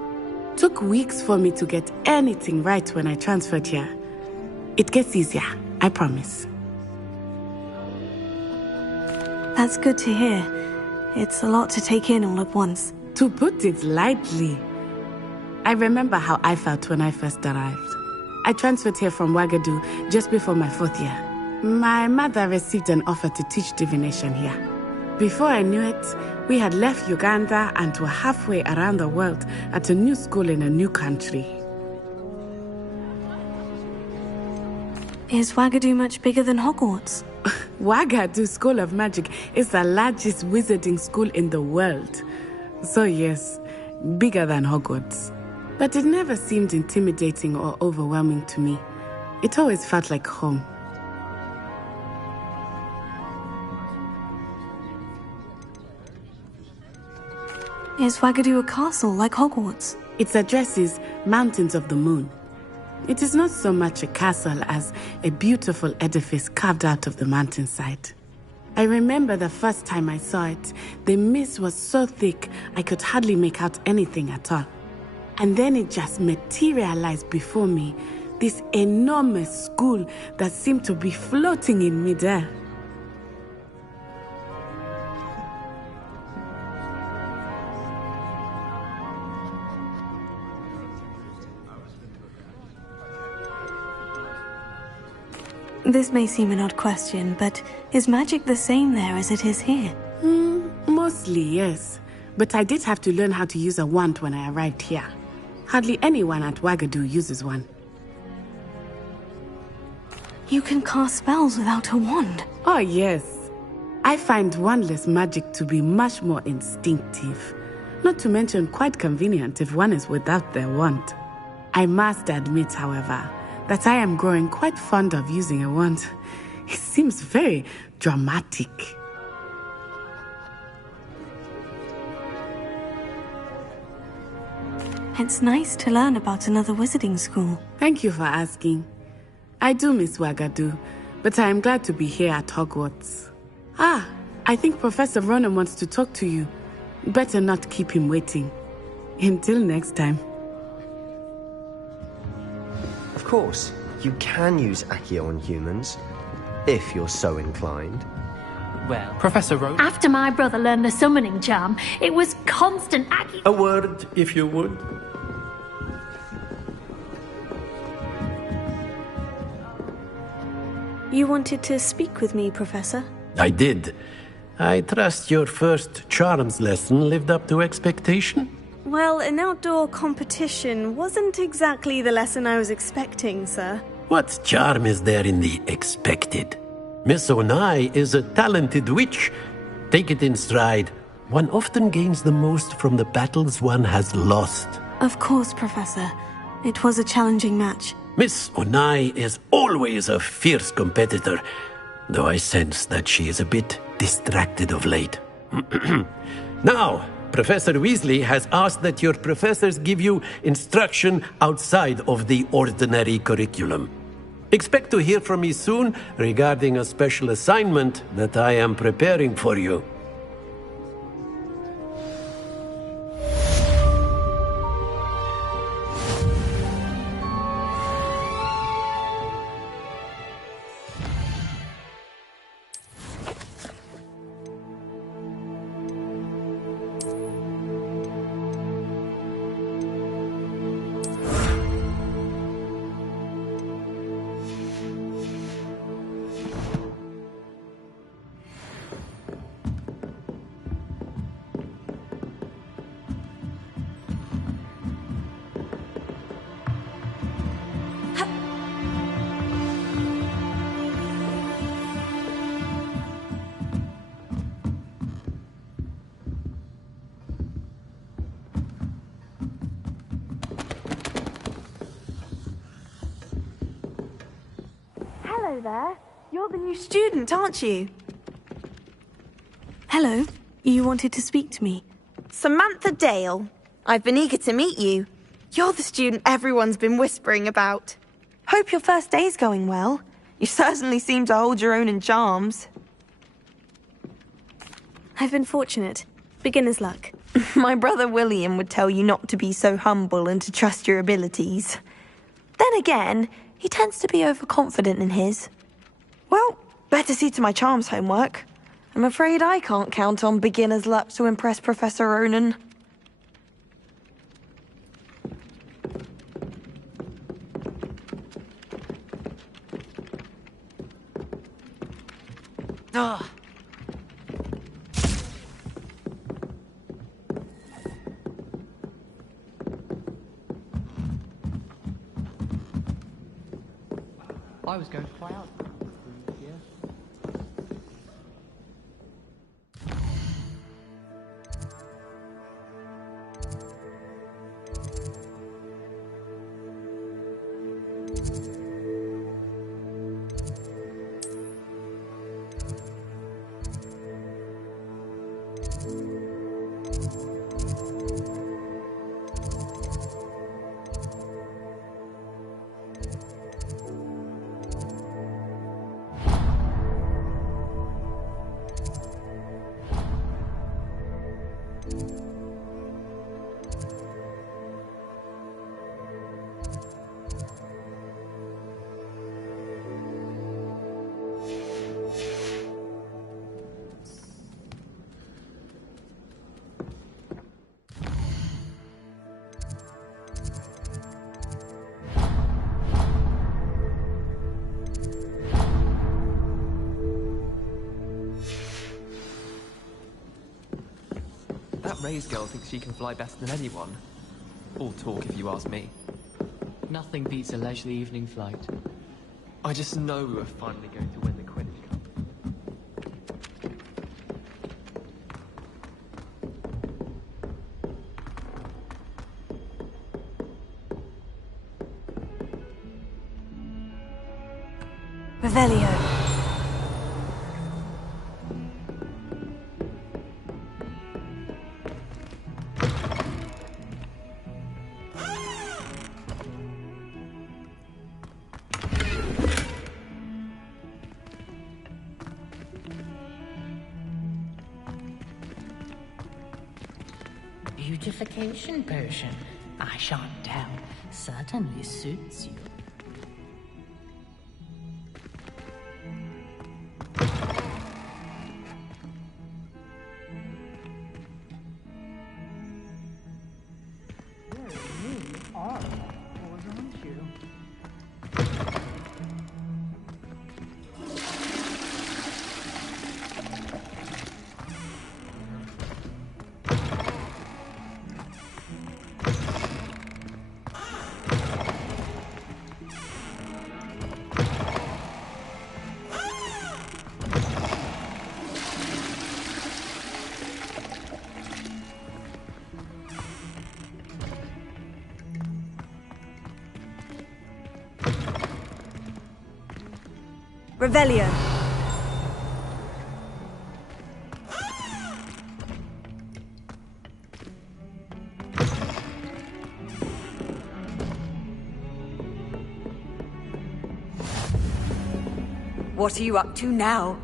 Took weeks for me to get anything right when I transferred here. It gets easier, I promise. That's good to hear. It's a lot to take in all at once. To put it lightly. I remember how I felt when I first arrived. I transferred here from Ouagadougou just before my 4th year. My mother received an offer to teach divination here. Before I knew it, we had left Uganda and were halfway around the world at a new school in a new country. Is Ouagadougou much bigger than Hogwarts? Ouagadougou School of Magic is the largest wizarding school in the world. So yes, bigger than Hogwarts. But it never seemed intimidating or overwhelming to me. It always felt like home. Is Ouagadougou a castle like Hogwarts? Its address is Mountains of the Moon. It is not so much a castle as a beautiful edifice carved out of the mountainside. I remember the first time I saw it, the mist was so thick I could hardly make out anything at all. And then it just materialized before me, this enormous school that seemed to be floating in midair. This may seem an odd question, but is magic the same there as it is here? Mostly, yes. But I did have to learn how to use a wand when I arrived here. Hardly anyone at Ouagadougou uses one. You can cast spells without a wand? Oh, yes. I find wandless magic to be much more instinctive. Not to mention quite convenient if one is without their wand. I must admit, however, that I am growing quite fond of using a wand. It seems very dramatic. It's nice to learn about another wizarding school. Thank you for asking. I do miss Ouagadougou, but I am glad to be here at Hogwarts. I think Professor Ronan wants to talk to you. Better not keep him waiting. Until next time. Of course, you can use Accio on humans, if you're so inclined. Well, Professor Ronan... After my brother learned the summoning charm, it was constant Accio... A word, if you would. You wanted to speak with me, Professor? I did. I trust your first charms lesson lived up to expectation? Well, an outdoor competition wasn't exactly the lesson I was expecting, sir. What charm is there in the expected? Miss Onai is a talented witch. Take it in stride. One often gains the most from the battles one has lost. Of course, Professor. It was a challenging match. Miss Onai is always a fierce competitor, though I sense that she is a bit distracted of late. Now, Professor Weasley has asked that your professors give you instruction outside of the ordinary curriculum. Expect to hear from me soon regarding a special assignment that I am preparing for you. Hello there. You're the new student, aren't you? Hello. You wanted to speak to me? Samantha Dale. I've been eager to meet you. You're the student everyone's been whispering about. Hope your first day's going well. You certainly seem to hold your own in charms. I've been fortunate. Beginner's luck. My brother William would tell you not to be so humble and to trust your abilities. Then again, he tends to be overconfident in his. Well, better see to my charms homework. I'm afraid I can't count on beginner's luck to impress Professor Ronan. Ugh. I was going to fly out. Yeah. That Ray's girl thinks she can fly better than anyone. All talk, if you ask me. Nothing beats a leisurely evening flight. I just know we were finally going to win the Quidditch Cup. Revelio. Beautification potion. I shan't tell. Certainly suits you. Revelio. What are you up to now?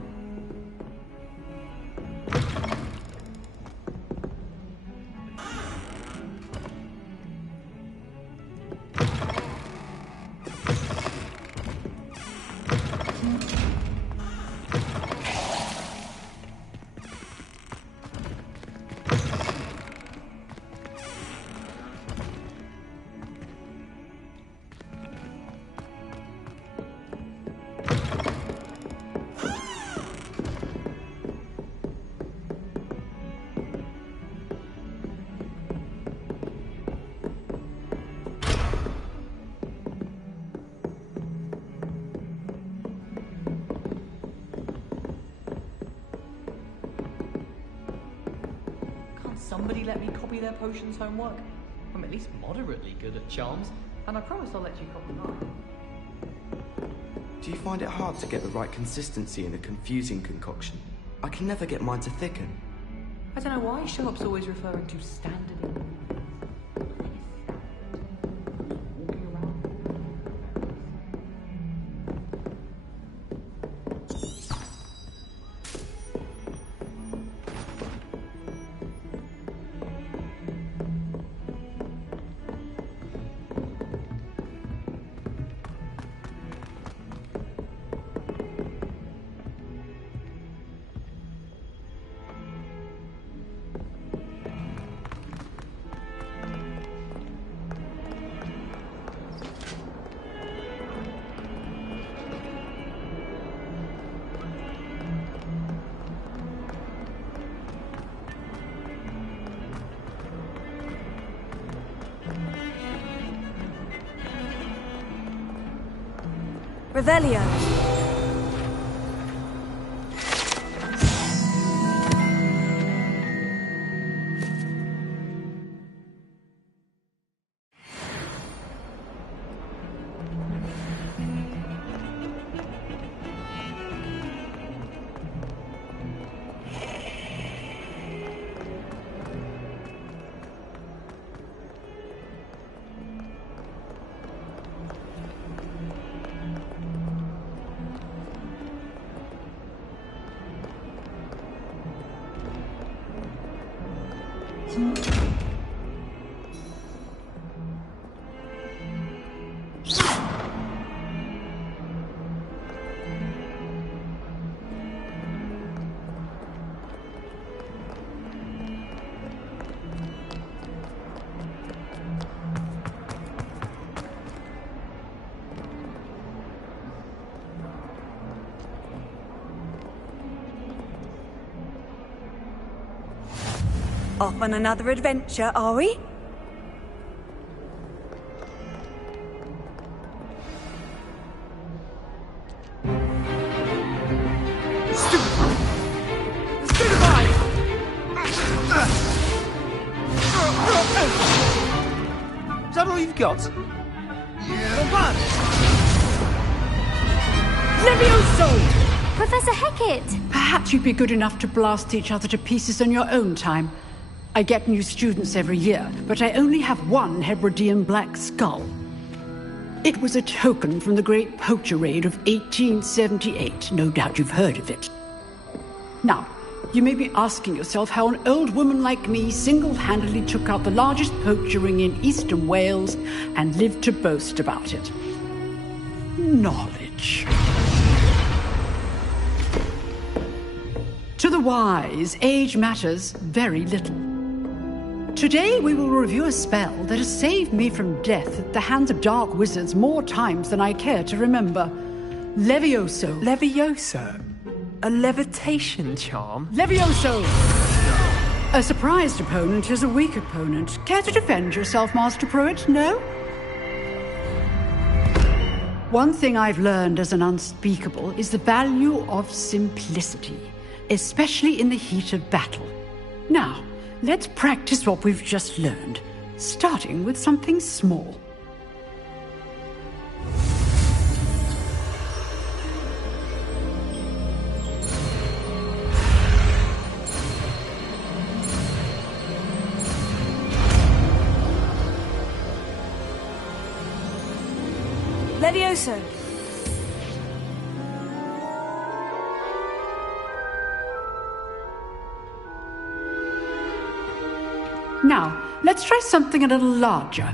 Somebody let me copy their potions homework. I'm at least moderately good at charms, and I promise I'll let you copy mine. Do you find it hard to get the right consistency in a confusing concoction? I can never get mine to thicken. I don't know why Sharp's always referring to standard ingredients. Revelio. Off on another adventure, are we? Is that all you've got? Levioso! Professor Hecat! Perhaps you'd be good enough to blast each other to pieces on your own time. I get new students every year, but I only have one Hebridean black skull. It was a token from the Great Poacher Raid of 1878. No doubt you've heard of it. Now, you may be asking yourself how an old woman like me single-handedly took out the largest poacher ring in eastern Wales and lived to boast about it. Knowledge. To the wise, age matters very little. Today we will review a spell that has saved me from death at the hands of dark wizards more times than I care to remember. Levioso. Levioso? A levitation charm? Levioso! A surprised opponent is a weak opponent. Care to defend yourself, Master Pruitt? No? One thing I've learned as an unspeakable is the value of simplicity, especially in the heat of battle. Now, let's practice what we've just learned, starting with something small. Levioso. Now, let's try something a little larger.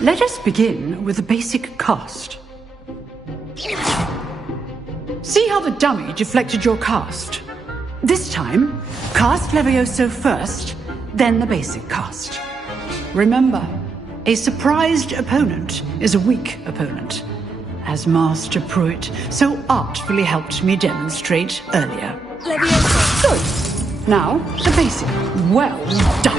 Let us begin with the basic cast. See how the dummy deflected your cast? This time, cast Levioso first, then the basic cast. Remember, a surprised opponent is a weak opponent, as Master Pruitt so artfully helped me demonstrate earlier. Levioso. Good. Now, the basic. Well done.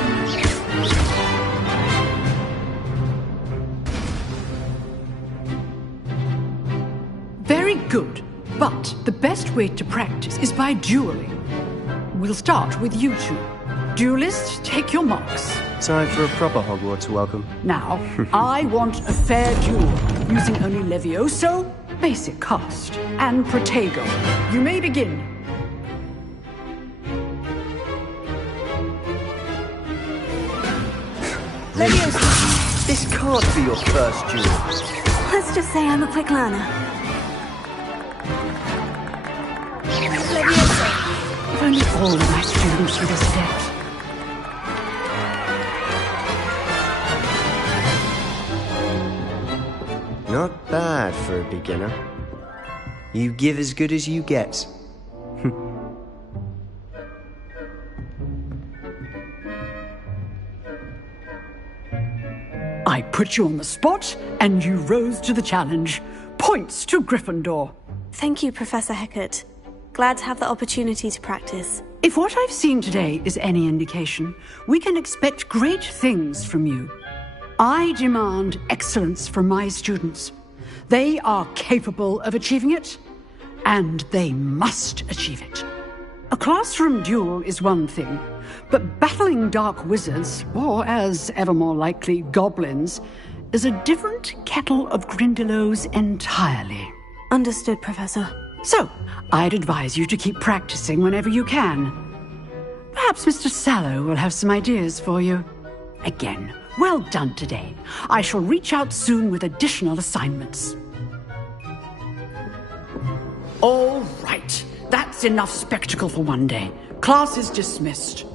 Very good, but the best way to practice is by dueling. We'll start with you two. Duelists, take your marks. Time for a proper Hogwarts welcome. Now, I want a fair duel, using only Levioso, basic cast, and Protego. You may begin. Levioso! This can't be your first duel. Let's just say I'm a quick learner. If only all of my students were this adept. Not bad for a beginner. You give as good as you get. I put you on the spot, and you rose to the challenge. Points to Gryffindor. Thank you, Professor Hecat. Glad to have the opportunity to practice. If what I've seen today is any indication, we can expect great things from you. I demand excellence from my students. They are capable of achieving it, and they must achieve it. A classroom duel is one thing, but battling dark wizards, or as ever more likely, goblins, is a different kettle of Grindylows entirely. Understood, Professor. So, I'd advise you to keep practicing whenever you can. Perhaps Mr. Sallow will have some ideas for you. Again, well done today. I shall reach out soon with additional assignments. All right. That's enough spectacle for one day. Class is dismissed.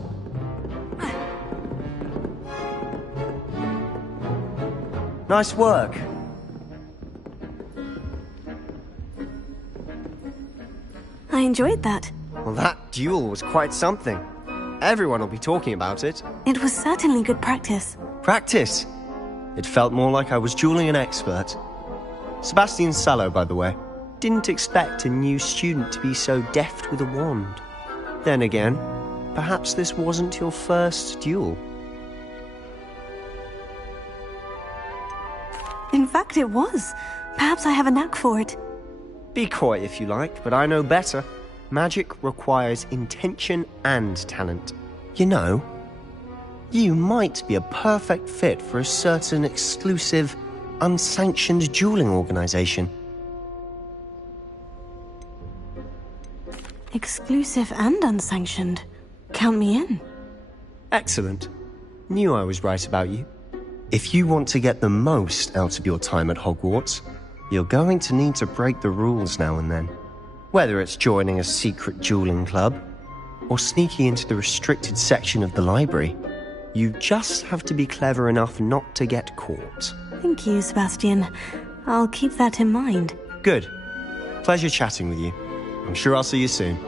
Nice work. I enjoyed that. Well, that duel was quite something. Everyone will be talking about it. It was certainly good practice. Practice? It felt more like I was dueling an expert. Sebastian Sallow, by the way. Didn't expect a new student to be so deft with a wand. Then again, perhaps this wasn't your first duel. In fact, it was. Perhaps I have a knack for it. Be coy if you like, but I know better. Magic requires intention and talent. You know, you might be a perfect fit for a certain exclusive, unsanctioned dueling organization. Exclusive and unsanctioned. Count me in. Excellent. Knew I was right about you. If you want to get the most out of your time at Hogwarts, you're going to need to break the rules now and then. Whether it's joining a secret dueling club, or sneaking into the restricted section of the library, you just have to be clever enough not to get caught. Thank you, Sebastian. I'll keep that in mind. Good. Pleasure chatting with you. I'm sure I'll see you soon.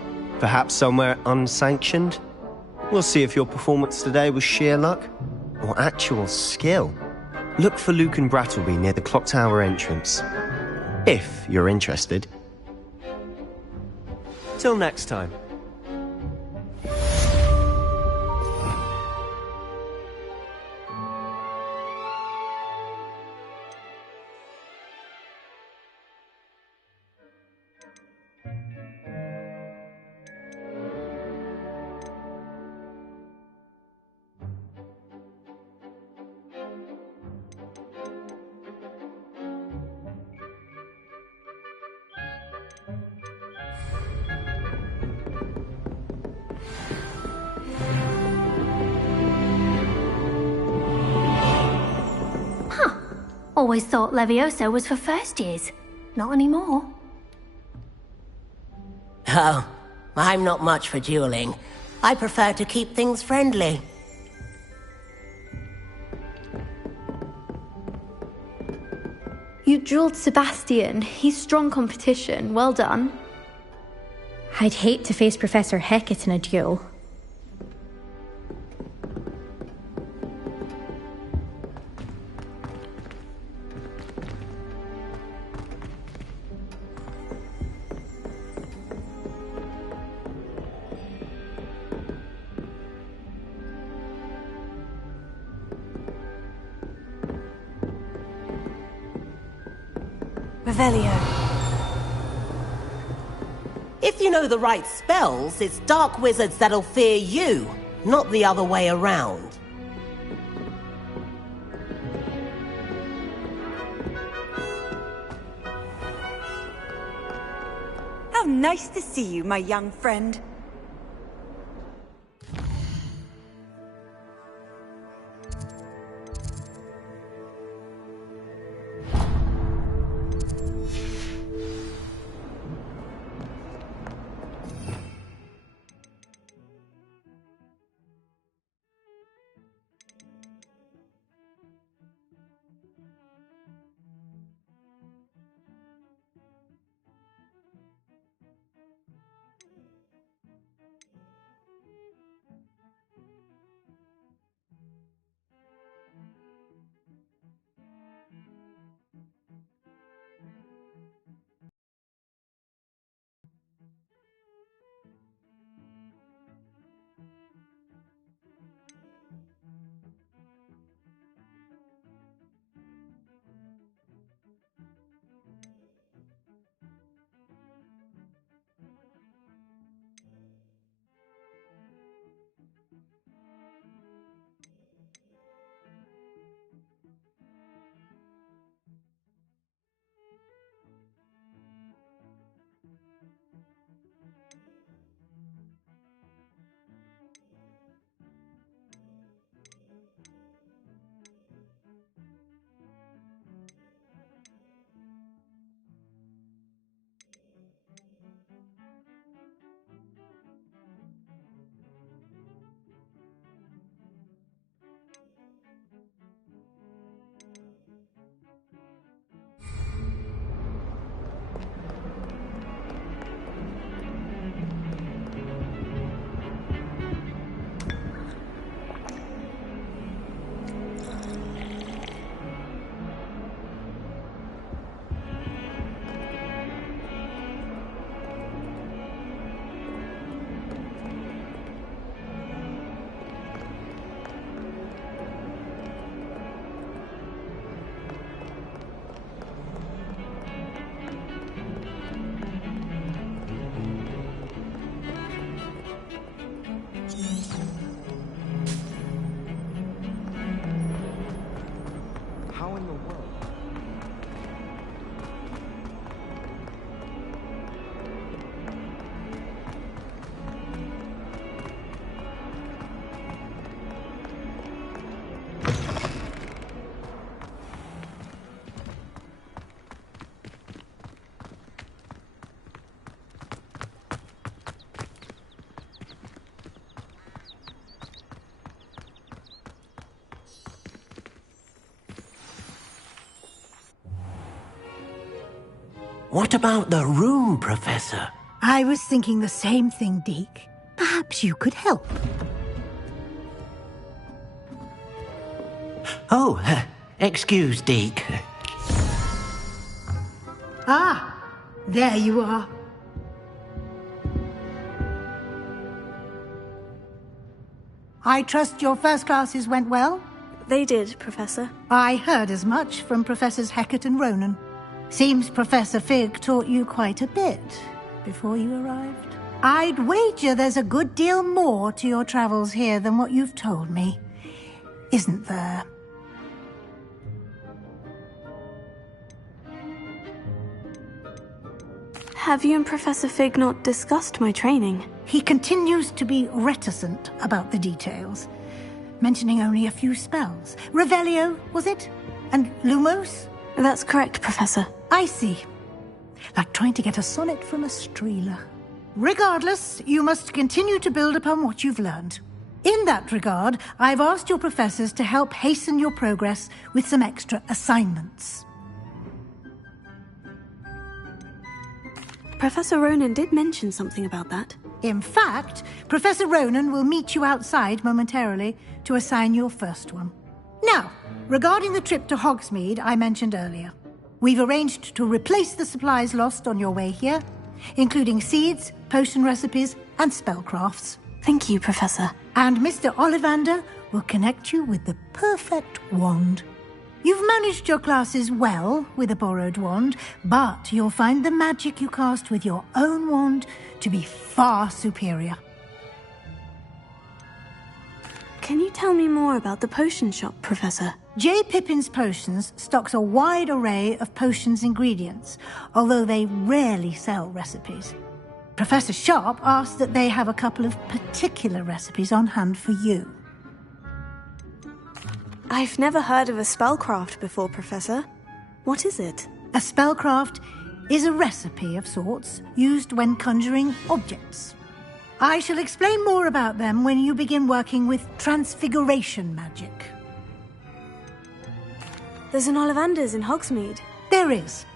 Perhaps somewhere unsanctioned? We'll see if your performance today was sheer luck or actual skill. Look for Luke and Brattleby near the clock tower entrance. If you're interested. Till next time. Always thought Levioso was for first years. Not anymore. Oh, I'm not much for dueling. I prefer to keep things friendly. You dueled Sebastian. He's strong competition. Well done. I'd hate to face Professor Hecat in a duel. Revelio. If you know the right spells, it's dark wizards that'll fear you, not the other way around. How nice to see you, my young friend. What about the room, Professor? I was thinking the same thing, Deke. Perhaps you could help. Oh, excuse, Deke. Ah, there you are. I trust your first classes went well? They did, Professor. I heard as much from Professors Hecat and Ronan. Seems Professor Fig taught you quite a bit before you arrived. I'd wager there's a good deal more to your travels here than what you've told me. Isn't there? Have you and Professor Fig not discussed my training? He continues to be reticent about the details, mentioning only a few spells. Revelio, was it? And Lumos? That's correct, Professor. I see. Like trying to get a sonnet from a streeler. Regardless, you must continue to build upon what you've learned. In that regard, I've asked your professors to help hasten your progress with some extra assignments. Professor Ronan did mention something about that. In fact, Professor Ronan will meet you outside momentarily to assign your first one. Now, regarding the trip to Hogsmeade I mentioned earlier, we've arranged to replace the supplies lost on your way here, including seeds, potion recipes, and spellcrafts. Thank you, Professor. And Mr. Ollivander will connect you with the perfect wand. You've managed your classes well with a borrowed wand, but you'll find the magic you cast with your own wand to be far superior. Can you tell me more about the potion shop, Professor? J. Pippin's Potions stocks a wide array of potions ingredients, although they rarely sell recipes. Professor Sharp asked that they have a couple of particular recipes on hand for you. I've never heard of a spellcraft before, Professor. What is it? A spellcraft is a recipe of sorts used when conjuring objects. I shall explain more about them when you begin working with transfiguration magic. There's an Ollivander's in Hogsmeade. There is.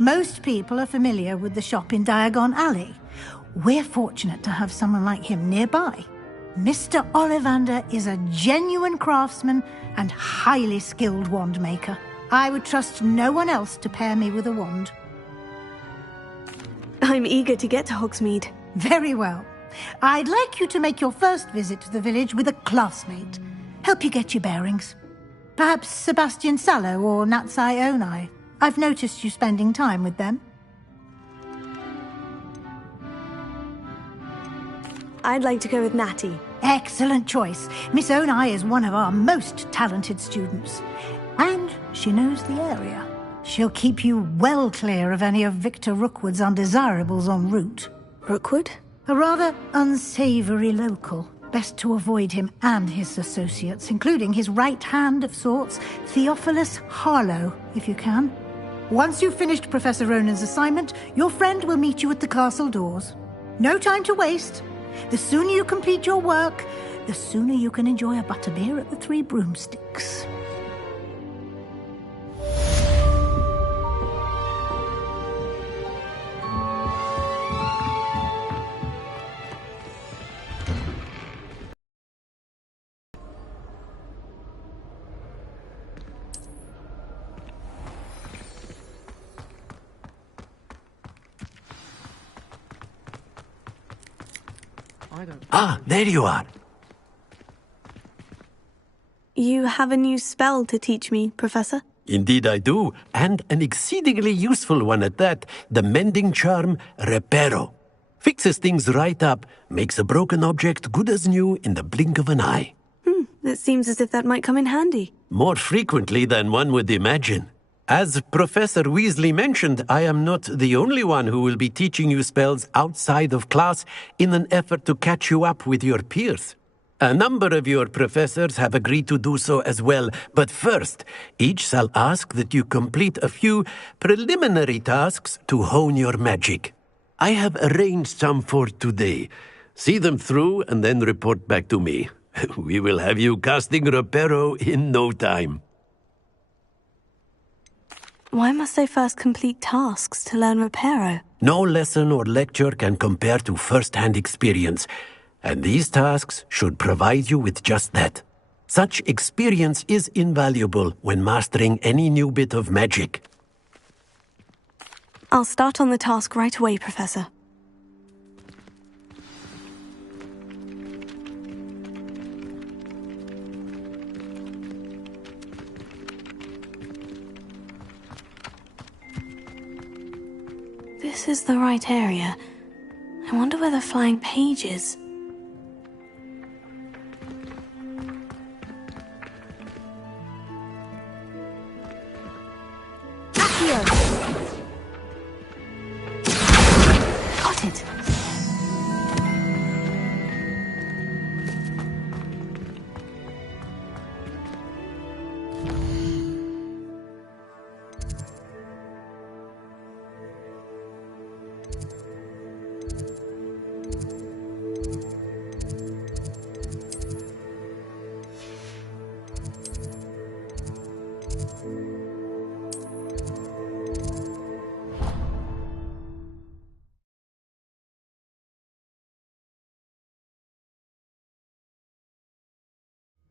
Most people are familiar with the shop in Diagon Alley. We're fortunate to have someone like him nearby. Mr. Ollivander is a genuine craftsman and highly skilled wand maker. I would trust no one else to pair me with a wand. I'm eager to get to Hogsmeade. Very well. I'd like you to make your first visit to the village with a classmate. Help you get your bearings. Perhaps Sebastian Sallow or Natsai Onai. I've noticed you spending time with them. I'd like to go with Natty. Excellent choice. Miss Onai is one of our most talented students. And she knows the area. She'll keep you well clear of any of Victor Rookwood's undesirables en route. Rookwood? A rather unsavoury local. Best to avoid him and his associates, including his right hand of sorts, Theophilus Harlow, if you can. Once you've finished Professor Ronan's assignment, your friend will meet you at the castle doors. No time to waste. The sooner you complete your work, the sooner you can enjoy a butterbeer at the Three Broomsticks. Ah, there you are. You have a new spell to teach me, Professor? Indeed I do, and an exceedingly useful one at that. The mending charm, Reparo. Fixes things right up, makes a broken object good as new in the blink of an eye. It seems as if that might come in handy. More frequently than one would imagine. As Professor Weasley mentioned, I am not the only one who will be teaching you spells outside of class in an effort to catch you up with your peers. A number of your professors have agreed to do so as well, but first, each shall ask that you complete a few preliminary tasks to hone your magic. I have arranged some for today. See them through and then report back to me. We will have you casting Reparo in no time. Why must I first complete tasks to learn Reparo? No lesson or lecture can compare to first-hand experience, and these tasks should provide you with just that. Such experience is invaluable when mastering any new bit of magic. I'll start on the task right away, Professor. This is the right area. I wonder where the flying page is. Got it.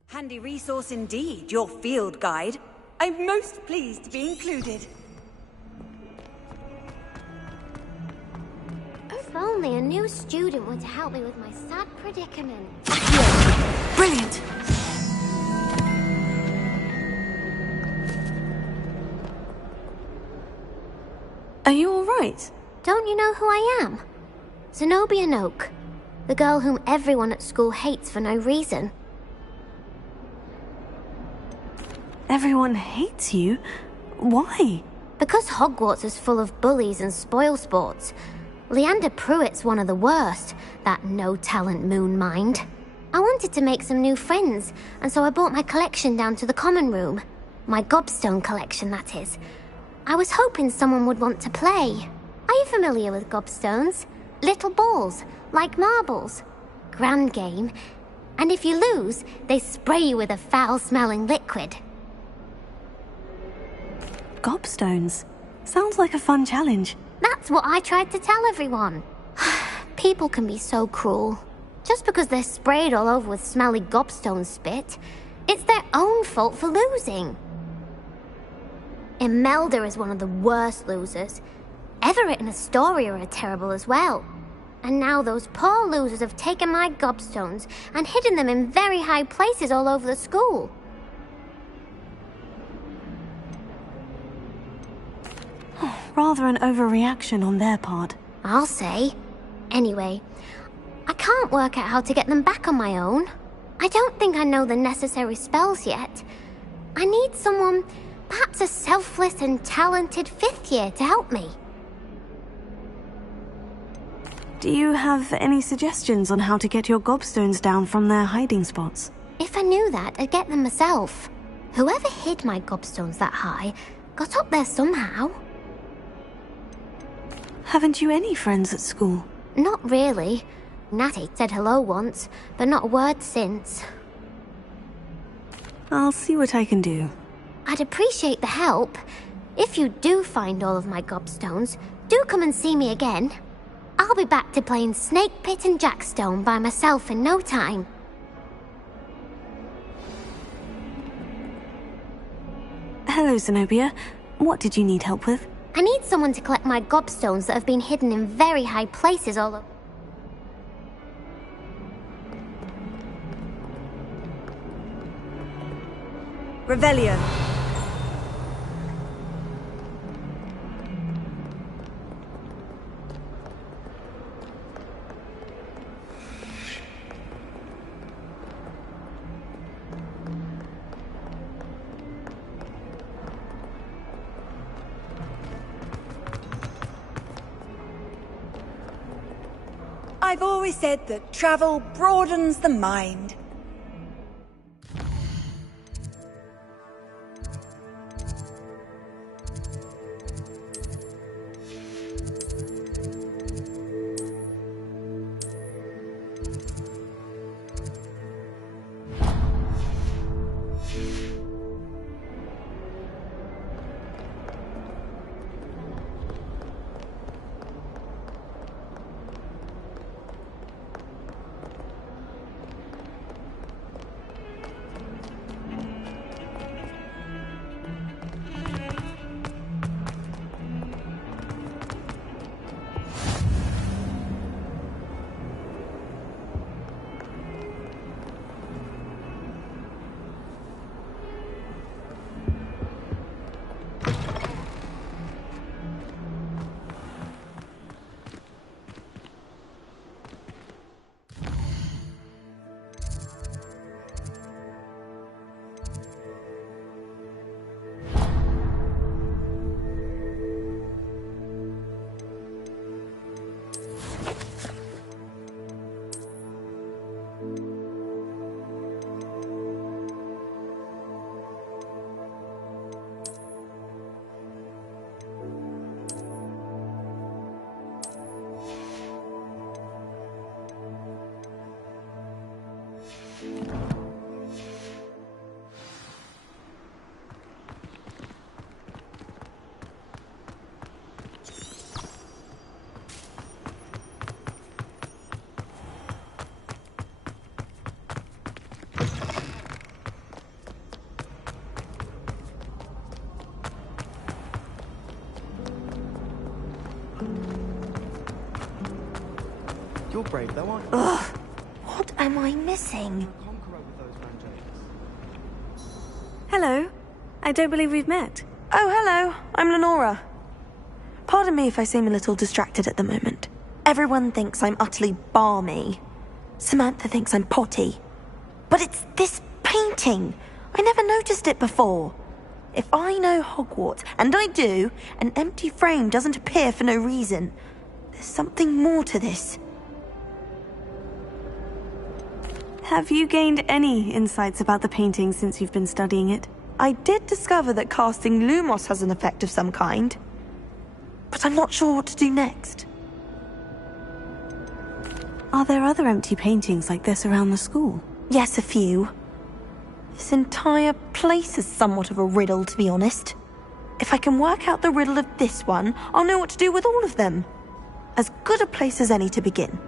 Handy resource indeed, your field guide. I'm most pleased to be included. If only a new student were to help me with my sad predicament. Brilliant! Are you all right? Don't you know who I am? Zenobia Noak, the girl whom everyone at school hates for no reason. Everyone hates you? Why? Because Hogwarts is full of bullies and spoilsports. Leander Pruitt's one of the worst, that no-talent moon mind. I wanted to make some new friends, and so I brought my collection down to the common room. My gobstone collection, that is. I was hoping someone would want to play. Are you familiar with gobstones? Little balls, like marbles. Grand game. And if you lose, they spray you with a foul-smelling liquid. Gobstones? Sounds like a fun challenge. That's what I tried to tell everyone. People can be so cruel. Just because they're sprayed all over with smelly gobstone spit, it's their own fault for losing. Imelda is one of the worst losers. Everett and Astoria are terrible as well. And now those poor losers have taken my gobstones and hidden them in very high places all over the school. Rather an overreaction on their part. I'll say. Anyway, I can't work out how to get them back on my own. I don't think I know the necessary spells yet. I need someone, perhaps a selfless and talented 5th year to help me. Do you have any suggestions on how to get your gobstones down from their hiding spots? If I knew that, I'd get them myself. Whoever hid my gobstones that high got up there somehow. Haven't you any friends at school? Not really. Natty said hello once, but not a word since. I'll see what I can do. I'd appreciate the help. If you do find all of my gobstones, do come and see me again. I'll be back to playing Snake Pit and Jackstone by myself in no time. Hello, Zenobia. What did you need help with? I need someone to collect my gobstones that have been hidden in very high places all over. Revelio. I've always said that travel broadens the mind. You're brave though, aren't you? Ugh. What am I missing? Hello. I don't believe we've met. Oh, hello. I'm Lenora. Pardon me if I seem a little distracted at the moment. Everyone thinks I'm utterly balmy. Samantha thinks I'm potty. But it's this painting. I never noticed it before. If I know Hogwarts, and I do, an empty frame doesn't appear for no reason. There's something more to this. Have you gained any insights about the painting since you've been studying it? I did discover that casting Lumos has an effect of some kind. But I'm not sure what to do next. Are there other empty paintings like this around the school? Yes, a few. This entire place is somewhat of a riddle, to be honest. If I can work out the riddle of this one, I'll know what to do with all of them. As good a place as any to begin.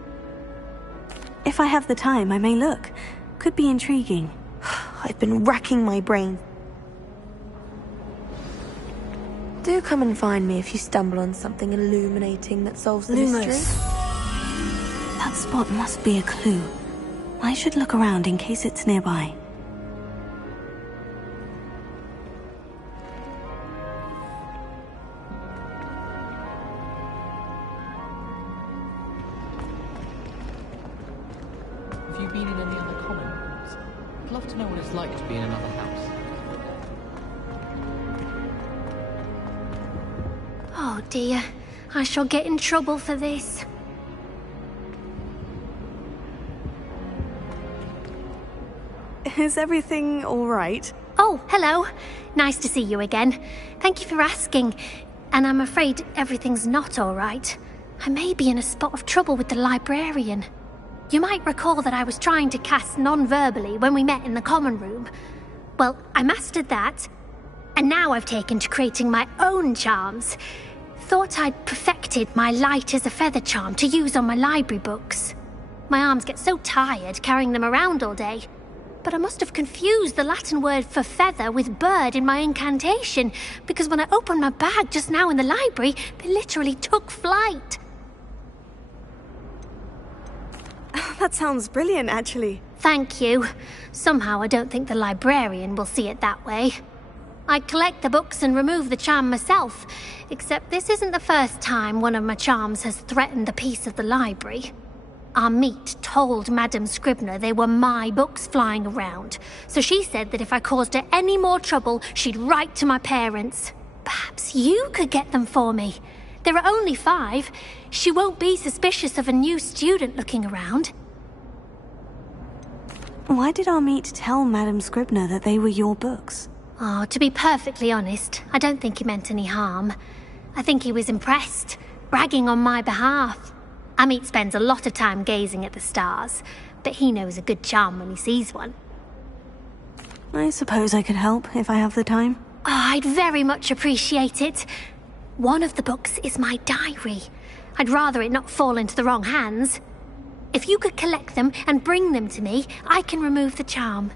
If I have the time, I may look. Could be intriguing. I've been racking my brain. Do come and find me if you stumble on something illuminating that solves the mystery. That spot must be a clue. I should look around in case it's nearby. Have you been in any other common rooms? I'd love to know what it's like to be in another house. Oh dear, I shall get in trouble for this. Is everything all right? Oh, hello. Nice to see you again. Thank you for asking. And I'm afraid everything's not all right. I may be in a spot of trouble with the librarian. You might recall that I was trying to cast non-verbally when we met in the common room. Well, I mastered that, and now I've taken to creating my own charms. Thought I'd perfected my light as a feather charm to use on my library books. My arms get so tired carrying them around all day. But I must have confused the Latin word for feather with bird in my incantation, because when I opened my bag just now in the library, they literally took flight. That sounds brilliant, actually. Thank you. Somehow I don't think the librarian will see it that way. I collect the books and remove the charm myself, except this isn't the first time one of my charms has threatened the peace of the library. Our meet told Madame Scribner they were my books flying around, so she said that if I caused her any more trouble, she'd write to my parents. Perhaps you could get them for me. There are only 5. She won't be suspicious of a new student looking around. Why did our meet tell Madame Scribner that they were your books? Oh, to be perfectly honest, I don't think he meant any harm. I think he was impressed, bragging on my behalf. Amit spends a lot of time gazing at the stars, but he knows a good charm when he sees one. I suppose I could help if I have the time. Oh, I'd very much appreciate it. One of the books is my diary. I'd rather it not fall into the wrong hands. If you could collect them and bring them to me, I can remove the charm.